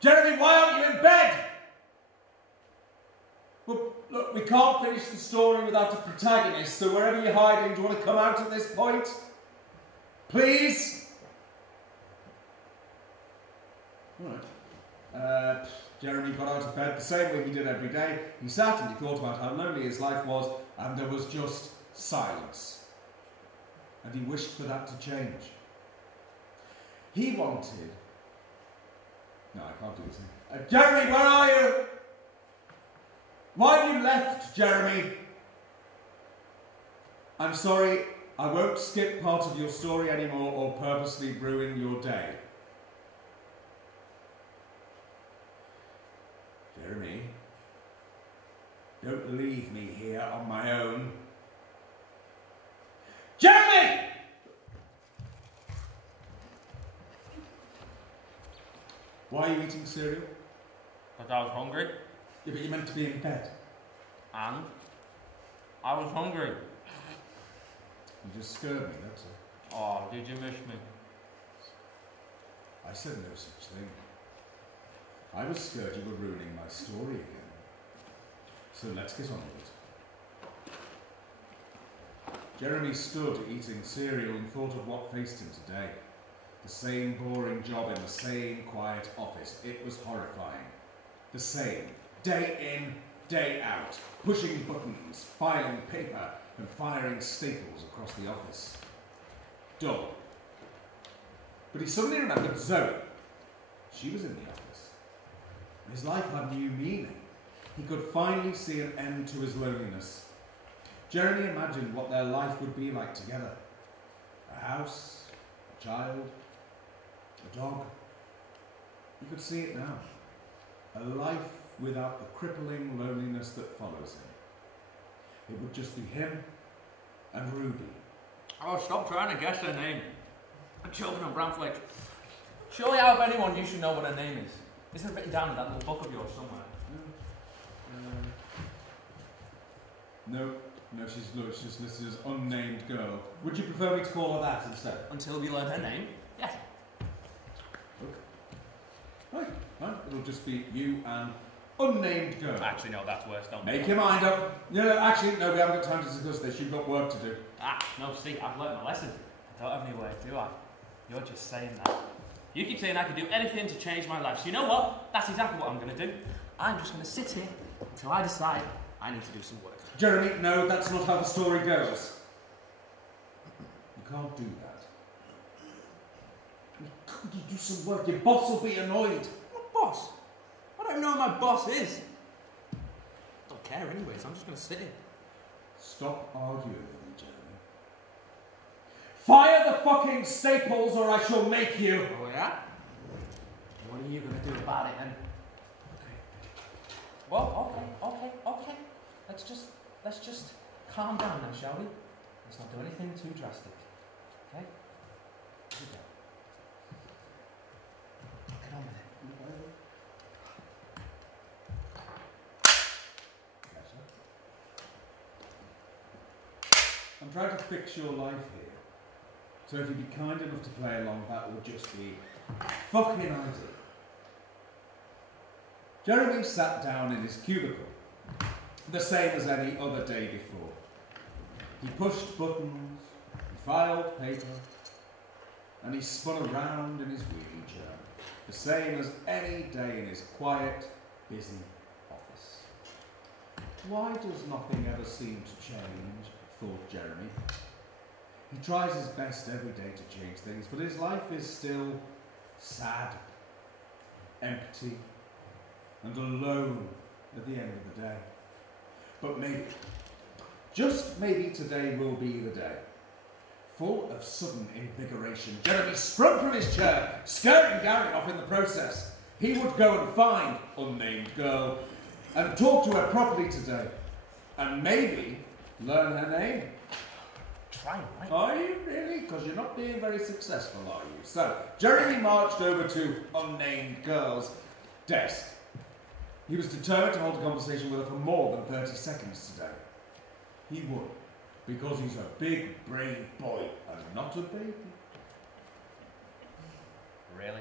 Jeremy, why aren't you in bed? Well, look, we can't finish the story without a protagonist, so wherever you're hiding, do you want to come out at this point? Please? All right. Jeremy got out of bed the same way he did every day. He sat and he thought about how lonely his life was, and there was just silence. And he wished for that to change. He wanted... No, I can't do this. Jeremy, where are you? Why have you left, Jeremy? I'm sorry, I won't skip part of your story anymore or purposely ruin your day. Jeremy, don't leave me here on my own. Jeremy! Why are you eating cereal? Because I was hungry. Yeah, but you're meant to be in bed. And I was hungry. You just scared me, that's all. Oh, did you miss me? I said no such thing. I was scared you were ruining my story again. So let's get on with it. Jeremy stood eating cereal and thought of what faced him today. The same boring job in the same quiet office. It was horrifying. The same, day in, day out, pushing buttons, filing paper, and firing staples across the office. Dull. But he suddenly remembered Zoe. She was in the office. His life had new meaning. He could finally see an end to his loneliness. Jeremy imagined what their life would be like together. A house, a child, a dog. He could see it now. A life without the crippling loneliness that follows him. It would just be him and Ruby. Oh, stop trying to guess her name. I'm choking on brown flakes. Surely out of anyone you should know what her name is. Isn't it written down in that little book of yours somewhere? No, she's just listed as unnamed girl. Would you prefer me to call her that instead? Until we learn her name? Yes. Okay. Right, it'll just be you and unnamed girl. Actually, no, that's worse. Don't Make your mind up. No, actually, no, we haven't got time to discuss this. You've got work to do. No, see, I've learnt my lesson. I don't have any work, do I? You're just saying that. You keep saying I can do anything to change my life. So you know what? That's exactly what I'm going to do. I'm just going to sit here until I decide I need to do some work. Jeremy, no, that's not how the story goes. You can't do that. Could you do some work? Your boss will be annoyed. What boss? I don't know who my boss is. I don't care anyways. I'm just going to sit here. Stop arguing with me, Jeremy. Fire the fucking staples or I shall make you. Oh, yeah? What are you going to do about it then? Well, okay. Let's just calm down now, shall we? Let's not do anything too drastic. Okay? Here we go. Get on with it. I'm trying to fix your life here. So if you'd be kind enough to play along, that would just be fucking ideal. Jeremy sat down in his cubicle, the same as any other day before. He pushed buttons, he filed paper, and he spun around in his wheelie chair, the same as any day in his quiet, busy office. Why does nothing ever seem to change, thought Jeremy. He tries his best every day to change things, but his life is still sad, empty, and alone at the end of the day. But maybe, just maybe today will be the day. Full of sudden invigoration, Jeremy sprung from his chair, scaring Gary off in the process. He would go and find unnamed girl and talk to her properly today. And maybe learn her name. Try, right? Are you really? Because you're not being very successful, are you? So, Jeremy marched over to unnamed girl's desk. He was determined to hold a conversation with her for more than 30 seconds today. He would, because he's a big, brave boy and not a baby. Really?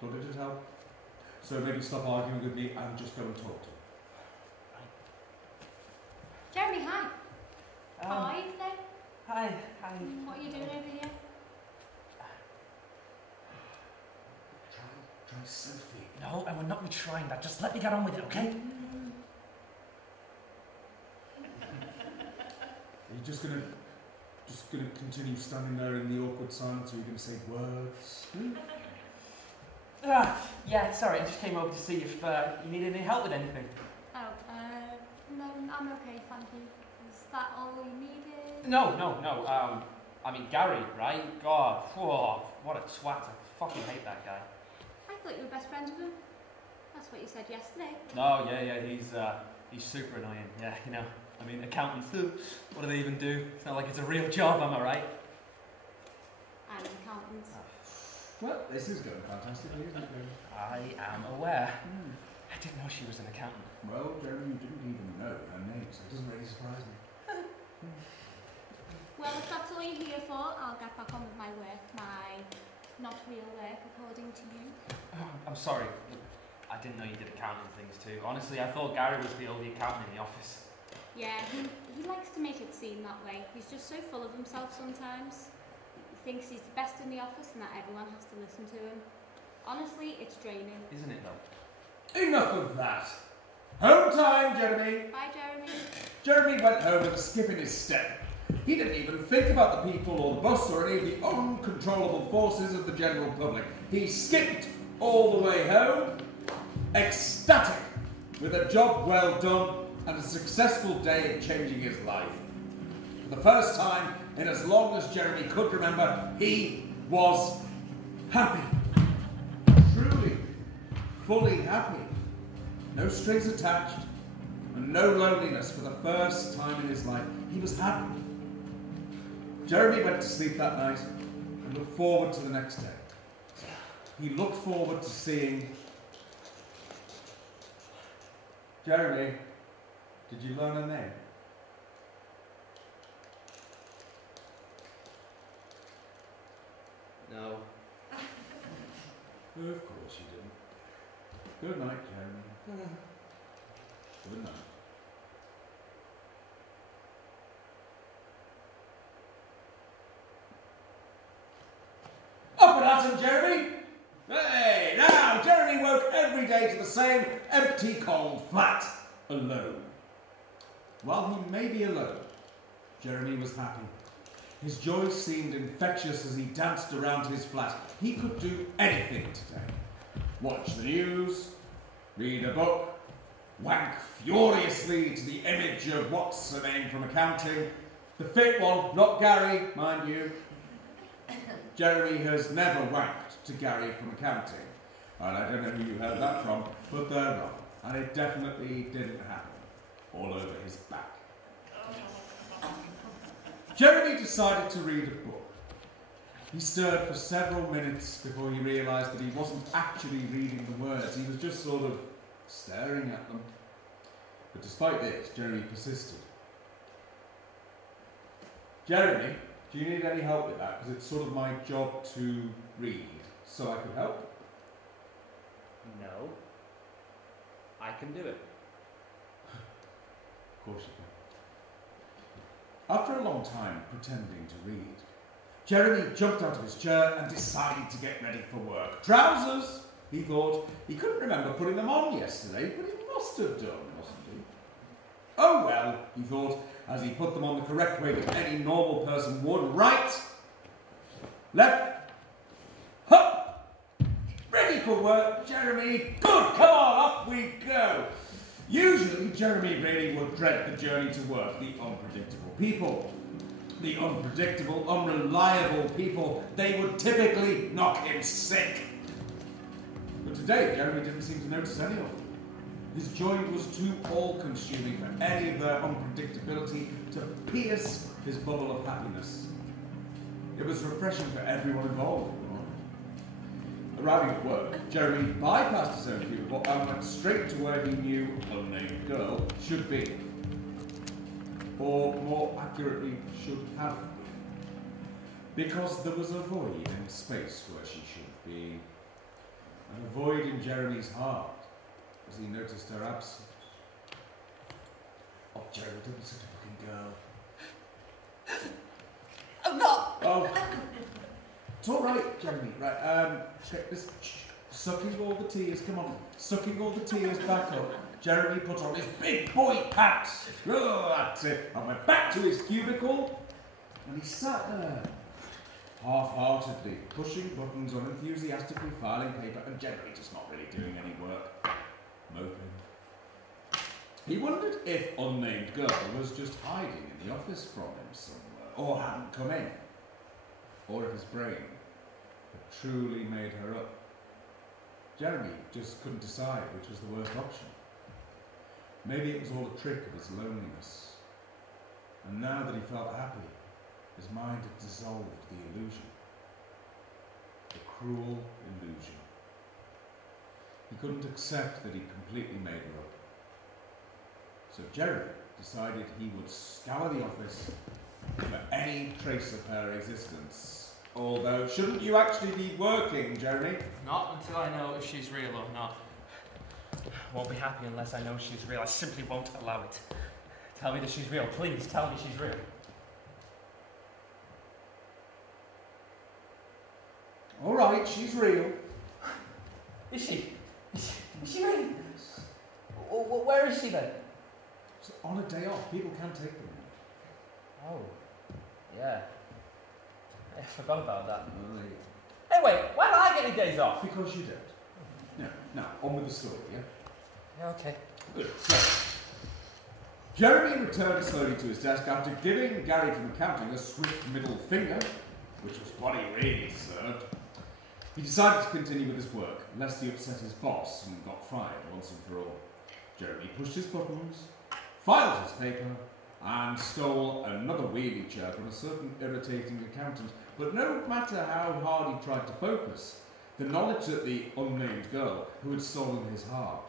Thought it'd help. So maybe stop arguing with me and just go and talk to him. Jeremy, hi. How are you today? Hi. What are you doing over here? Try Sophie. No, I will not be trying that. Just let me get on with it, okay? Are you just gonna continue standing there in the awkward silence, or are you gonna say words? Yeah, sorry, I just came over to see if you need any help with anything. Oh, no, I'm okay, thank you. Is that all you needed? No. I mean, Gary, right? God, whoa, what a twat. I fucking hate that guy. I thought you were best friends with him. That's what you said yesterday. No, yeah, he's super annoying. Yeah, you know, I mean, accountants, what do they even do? It's not like it's a real job, am I right? I'm an accountant. Well, this is going fantastically, isn't it? I am aware. I didn't know she was an accountant. Well, Jeremy, you didn't even know her name, so it doesn't really surprise me. Well, if that's all you're here for, I'll get back on with my work, my not real work, according to you. I'm sorry. I didn't know you did accounting things too. Honestly, I thought Gary was the only accountant in the office. Yeah, he likes to make it seem that way. He's just so full of himself sometimes. He thinks he's the best in the office and that everyone has to listen to him. Honestly, it's draining. Isn't it though? Enough of that. Home time, Jeremy. Bye, Jeremy. Jeremy went home with a skip in his step. He didn't even think about the people or the bus or any of the uncontrollable forces of the general public. He skipped all the way home, ecstatic, with a job well done and a successful day of changing his life. For the first time in as long as Jeremy could remember, he was happy. Truly, fully happy. No strings attached and no loneliness for the first time in his life. He was happy. Jeremy went to sleep that night and looked forward to the next day. He looked forward to seeing... Jeremy, did you learn a name? No. Of course you didn't. Good night, Jeremy. Good night. Up and at him, Jeremy! Hey, now, Jeremy woke every day to the same empty, cold flat. Alone. While he may be alone, Jeremy was happy. His joy seemed infectious as he danced around his flat. He could do anything today. Watch the news, read a book, wank furiously to the image of what's her name from accounting. The fit one, not Gary, mind you. Jeremy has never wanked to Gary from accounting. And I don't know who you heard that from, but they're wrong. And it definitely didn't happen. All over his back. Jeremy decided to read a book. He stirred for several minutes before he realised that he wasn't actually reading the words. He was just sort of staring at them. But despite this, Jeremy persisted. Jeremy, do you need any help with that? Because it's sort of my job to read, so I could help. No. I can do it. Of course you can. After a long time pretending to read, Jeremy jumped out of his chair and decided to get ready for work. Trousers, he thought. He couldn't remember putting them on yesterday, but he must have done, mustn't he? Oh well, he thought, as he put them on the correct way that any normal person would. Right, left, hop, ready for work, Jeremy. Good, come on, off we go. Usually, Jeremy really would dread the journey to work. The unpredictable people, the unpredictable, unreliable people, they would typically knock him sick. But today, Jeremy didn't seem to notice any of them. His joy was too all-consuming for any of their unpredictability to pierce his bubble of happiness. It was refreshing for everyone involved. Arriving at work, Jeremy bypassed his own cubicle and went straight to where he knew Unnamed Girl should be. Or more accurately, should have been. Because there was a void in space where she should be. And a void in Jeremy's heart as he noticed her absence. Oh, Jeremy, don't be such a fucking girl. I'm not! Oh. It's all right, Jeremy. Right, check this. Sucking all the tears. Come on. Sucking all the tears back up. Jeremy put on his big boy pants. Oh, that's it. And went back to his cubicle. And he sat there, half-heartedly, pushing buttons, unenthusiastically filing paper, and generally just not really doing any work. Moping. He wondered if Unnamed Girl was just hiding in the office from him somewhere, or hadn't come in. Or if his brain had truly made her up. Jeremy just couldn't decide which was the worst option. Maybe it was all a trick of his loneliness. And now that he felt happy, his mind had dissolved the illusion. The cruel illusion. He couldn't accept that he'd completely made her up. So Jeremy decided he would scour the office for any trace of her existence. Although, shouldn't you actually be working, Jeremy? Not until I know if she's real or not. I won't be happy unless I know she's real. I simply won't allow it. Tell me that she's real. Please, tell me she's real. All right, she's real. Is she? Is she really? Where is she then? So on a day off, people can take them. Oh, yeah. I forgot about that. Oh, there you go. Hey, wait, why don't I get any days off? Because you don't. No, now, on with the story, yeah? Yeah, okay. Good. So, Jeremy returned slowly to his desk after giving Gary from accounting a swift middle finger, which was what he really deserved. He decided to continue with his work, lest he upset his boss and got fired once and for all. Jeremy pushed his buttons, filed his paper, and stole another wheelie chair from a certain irritating accountant. But no matter how hard he tried to focus, the knowledge that the unnamed girl who had stolen his heart,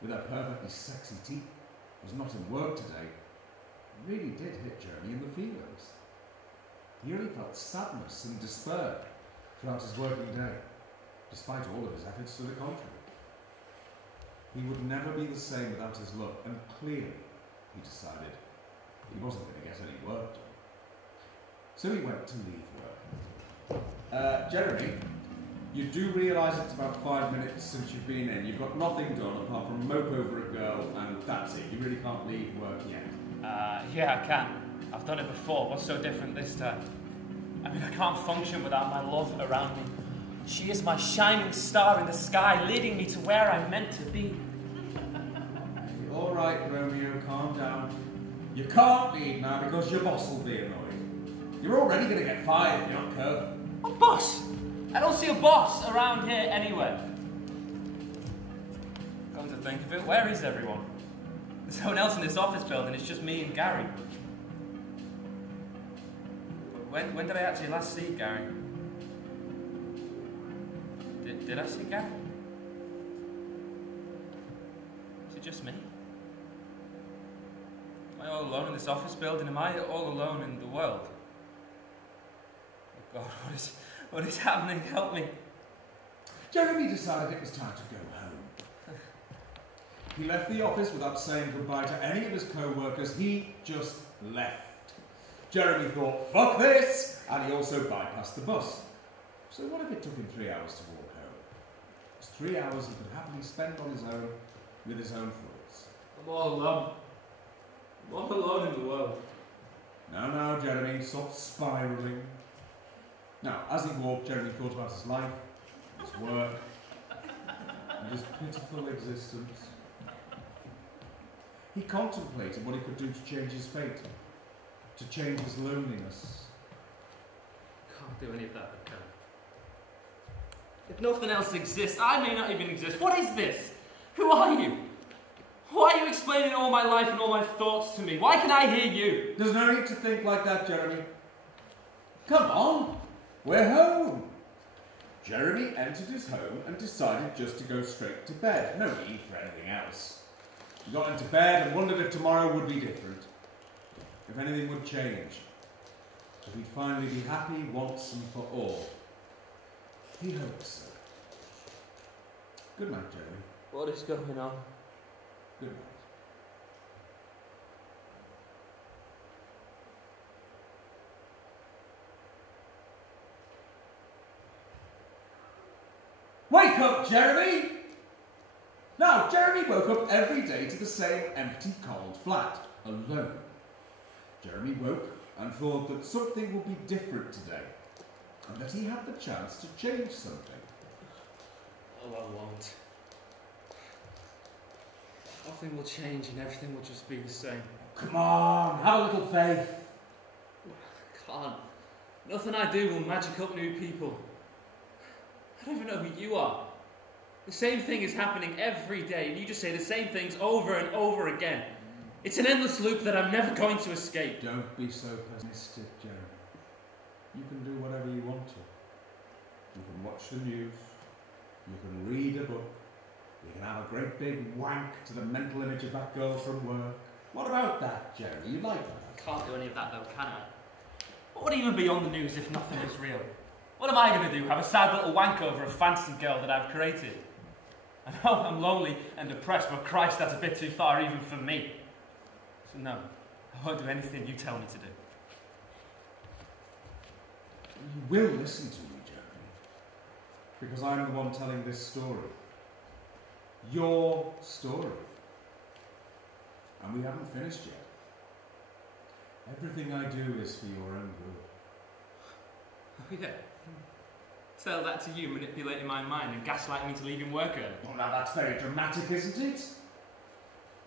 with her perfectly sexy teeth, was not in work today, really did hit Jeremy in the feelings. He only felt sadness and despair throughout his working day, despite all of his efforts to the contrary. He would never be the same without his love, and clearly, he decided, he wasn't going to get any work done. So he went to leave work. Jeremy, you do realise it's about 5 minutes since you've been in. You've got nothing done apart from mope over a girl, and that's it. You really can't leave work yet. Yeah, I can. I've done it before. What's so different this time? I mean, I can't function without my love around me. She is my shining star in the sky, leading me to where I'm meant to be. All right, Romeo, calm down. You can't leave now because your boss will be annoyed. You're already going to get fired if you're not careful. What boss? I don't see a boss around here anywhere. Come to think of it, where is everyone? There's no one else in this office building, it's just me and Gary. When did I actually last see Gary? Did I see Gary? Is it just me? Am I all alone in this office building? Am I all alone in the world? Oh God, what is happening? Help me. Jeremy decided it was time to go home. He left the office without saying goodbye to any of his co-workers. He just left. Jeremy thought, fuck this, and he also bypassed the bus. So what if it took him 3 hours to walk home? It was 3 hours he could happily spend on his own, with his own thoughts. I'm all alone. I'm all alone in the world. Now, Jeremy, stop spiralling. Now, as he walked, Jeremy thought about his life, his work, and his pitiful existence. He contemplated what he could do to change his fate, to change his loneliness. Can't do any of that, I can't. If nothing else exists, I may not even exist. What is this? Who are you? Why are you explaining all my life and all my thoughts to me? Why can I hear you? There's no need to think like that, Jeremy. Come on, we're home. Jeremy entered his home and decided just to go straight to bed. No need for anything else. He got into bed and wondered if tomorrow would be different. If anything would change. If he'd finally be happy once and for all. He hoped so. Good night, Jeremy. What is going on? Good night. Wake up, Jeremy! Now, Jeremy woke up every day to the same empty, cold flat, alone. Jeremy woke and thought that something would be different today, and that he had the chance to change something. Oh, I won't. Nothing will change and everything will just be the same. Come on, have a little faith. I can't. Nothing I do will magic up new people. I don't even know who you are. The same thing is happening every day, and you just say the same things over and over again. It's an endless loop that I'm never going to escape. Don't be so pessimistic, Jeremy. You can do whatever you want to. You can watch the news. You can read a book. You can have a great big wank to the mental image of that girl from work. What about that, Jeremy? You like that? I can't do any of that though, can I? What would even be on the news if nothing is real? What am I going to do? Have a sad little wank over a fancy girl that I've created? I know I'm lonely and depressed, but Christ, that's a bit too far even for me. So no, I won't do anything you tell me to do. You will listen to me, Jeremy, because I'm the one telling this story. Your story. And we haven't finished yet. Everything I do is for your own good. Oh yeah. Tell that to you manipulating my mind and gaslighting me to leaving work early. Well, now that's very dramatic, isn't it?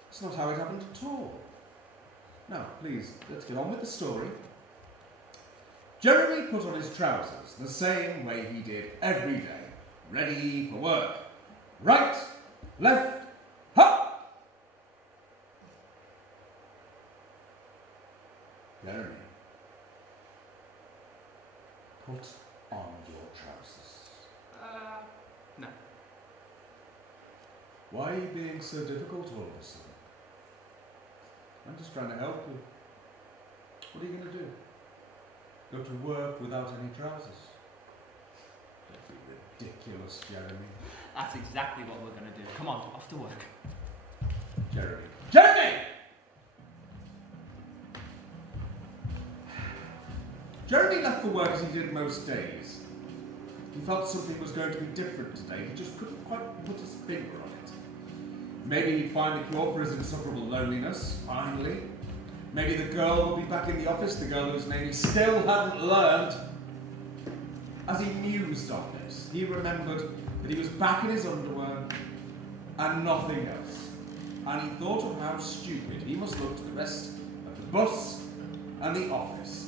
It's not how it happened at all. Now, please, let's get on with the story. Jeremy put on his trousers the same way he did every day, ready for work. Right, left, hop! Jeremy, put on your trousers. No. Why are you being so difficult all of a sudden? I'm just trying to help you. What are you going to do? Go to work without any trousers? Don't be ridiculous, Jeremy. That's exactly what we're going to do. Come on, off to work. Jeremy. Jeremy! Jeremy left for work as he did most days. He felt something was going to be different today. He just couldn't quite put his finger on it. Maybe he'd find the cure for his insufferable loneliness, finally. Maybe the girl would be back in the office, the girl whose name he still hadn't learned. As he mused on this, he remembered that he was back in his underwear and nothing else. And he thought of how stupid he must look to the rest of the bus and the office.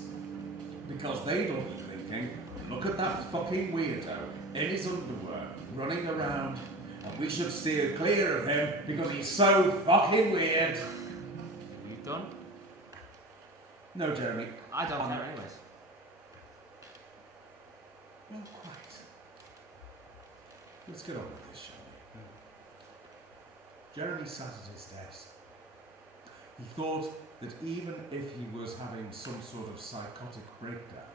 Because they'd all be thinking, look at that fucking weirdo in his underwear running around, and we should steer clear of him because he's so fucking weird. You done? No, Jeremy. I don't care anyways. Not quite. Let's get on with this, shall we? Jeremy sat at his desk. He thought that even if he was having some sort of psychotic breakdown,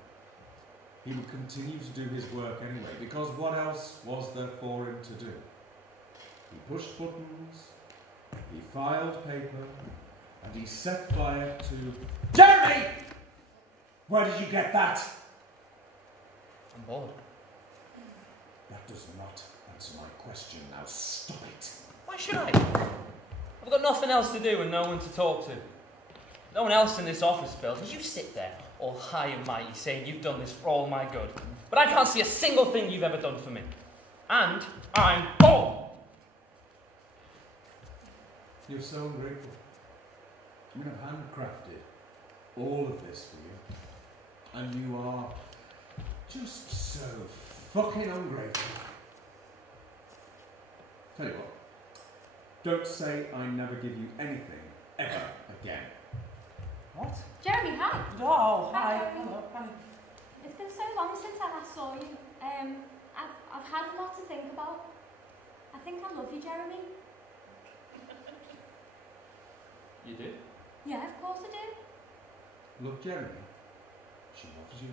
he would continue to do his work anyway, because what else was there for him to do? He pushed buttons, he filed paper, and he set fire to... Jeremy! Where did you get that? I'm bored. That does not answer my question. Now stop it. Why should I? I've got nothing else to do and no one to talk to. No one else in this office building. You sit there all high and mighty saying you've done this for all my good. But I can't see a single thing you've ever done for me. And I'm bored! You're so ungrateful. I mean, I've handcrafted all of this for you. And you are just so fucking ungrateful. Tell you what, don't say I never give you anything ever again. What? Jeremy, hi. Oh, Hi, hi. Jeremy. Hello, hi. It's been so long since I last saw you. I've had a lot to think about. I think I love you, Jeremy. You do? Yeah, of course I do. Look, Jeremy, she loves you.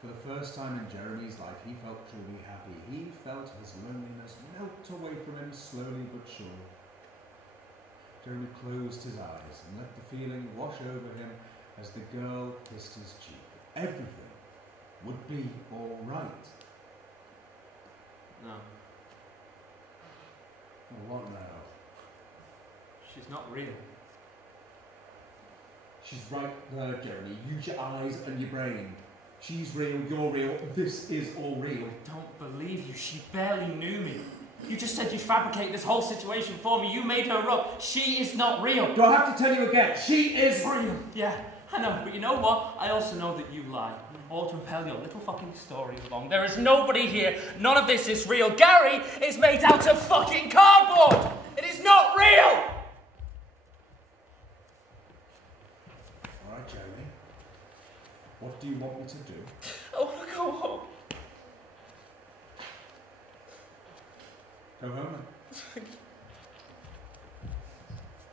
For the first time in Jeremy's life, he felt truly happy. He felt his loneliness melt away from him slowly but surely. Jeremy closed his eyes and let the feeling wash over him as the girl kissed his cheek. Everything would be all right. No. Well, what now? She's not real. She's right there, Jeremy. Use your eyes and your brain. She's real, you're real, this is all real. I don't believe you. She barely knew me. You just said you fabricated this whole situation for me. You made her up. She is not real. Do I have to tell you again? She is real. Yeah, I know. But you know what? I also know that you lie. All to propel your little fucking story along. There is nobody here. None of this is real. Gary is made out of fucking cardboard. It is not real. All right, Jeremy. What do you want me to do? I want to go home. Go home then.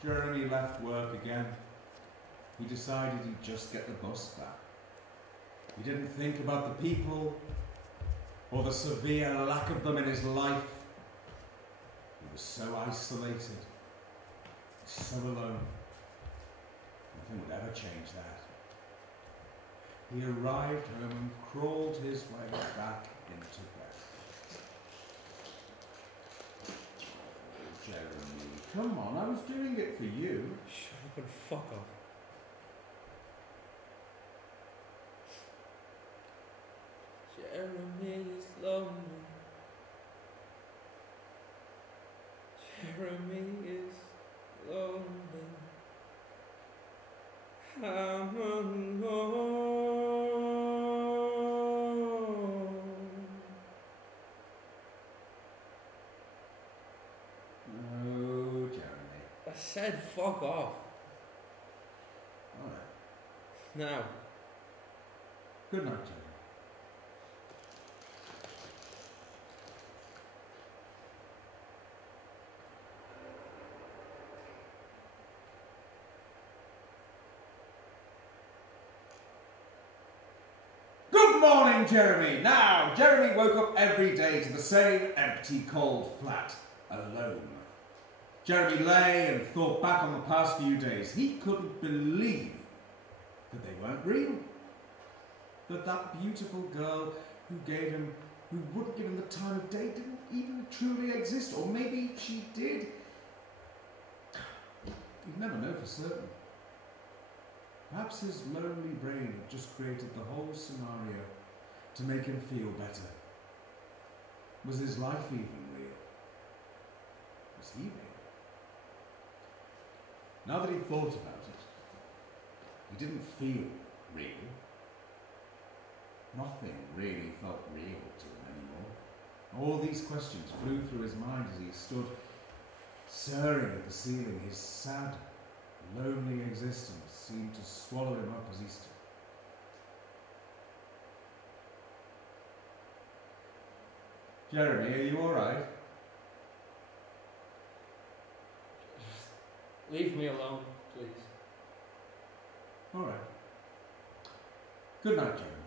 Jeremy left work again. He decided he'd just get the bus back. He didn't think about the people or the severe lack of them in his life. was so isolated, so alone. Nothing would ever change that. He arrived home and crawled his way back into bed. Oh, Jeremy, come on, I was doing it for you. Shut up and fuck off. Jeremy is lonely. Jeremy is lonely. I'm alone. Oh, Jeremy. I said fuck off. Alright. Now. Good night, Jeremy. Good morning, Jeremy. Now, Jeremy woke up every day to the same empty, cold flat, alone. Jeremy lay and thought back on the past few days. He couldn't believe that they weren't real. That that beautiful girl who wouldn't give him the time of day didn't even truly exist. Or maybe she did. You'd never know for certain. Perhaps his lonely brain had just created the whole scenario to make him feel better. Was his life even real? Was he real? Now that he thought about it, he didn't feel real. Nothing really felt real to him anymore. All these questions flew through his mind as he stood staring at the ceiling. His sad, lonely existence seemed to swallow him up as he stood. Jeremy, are you alright? Leave me alone, please. Alright. Good night, Jeremy.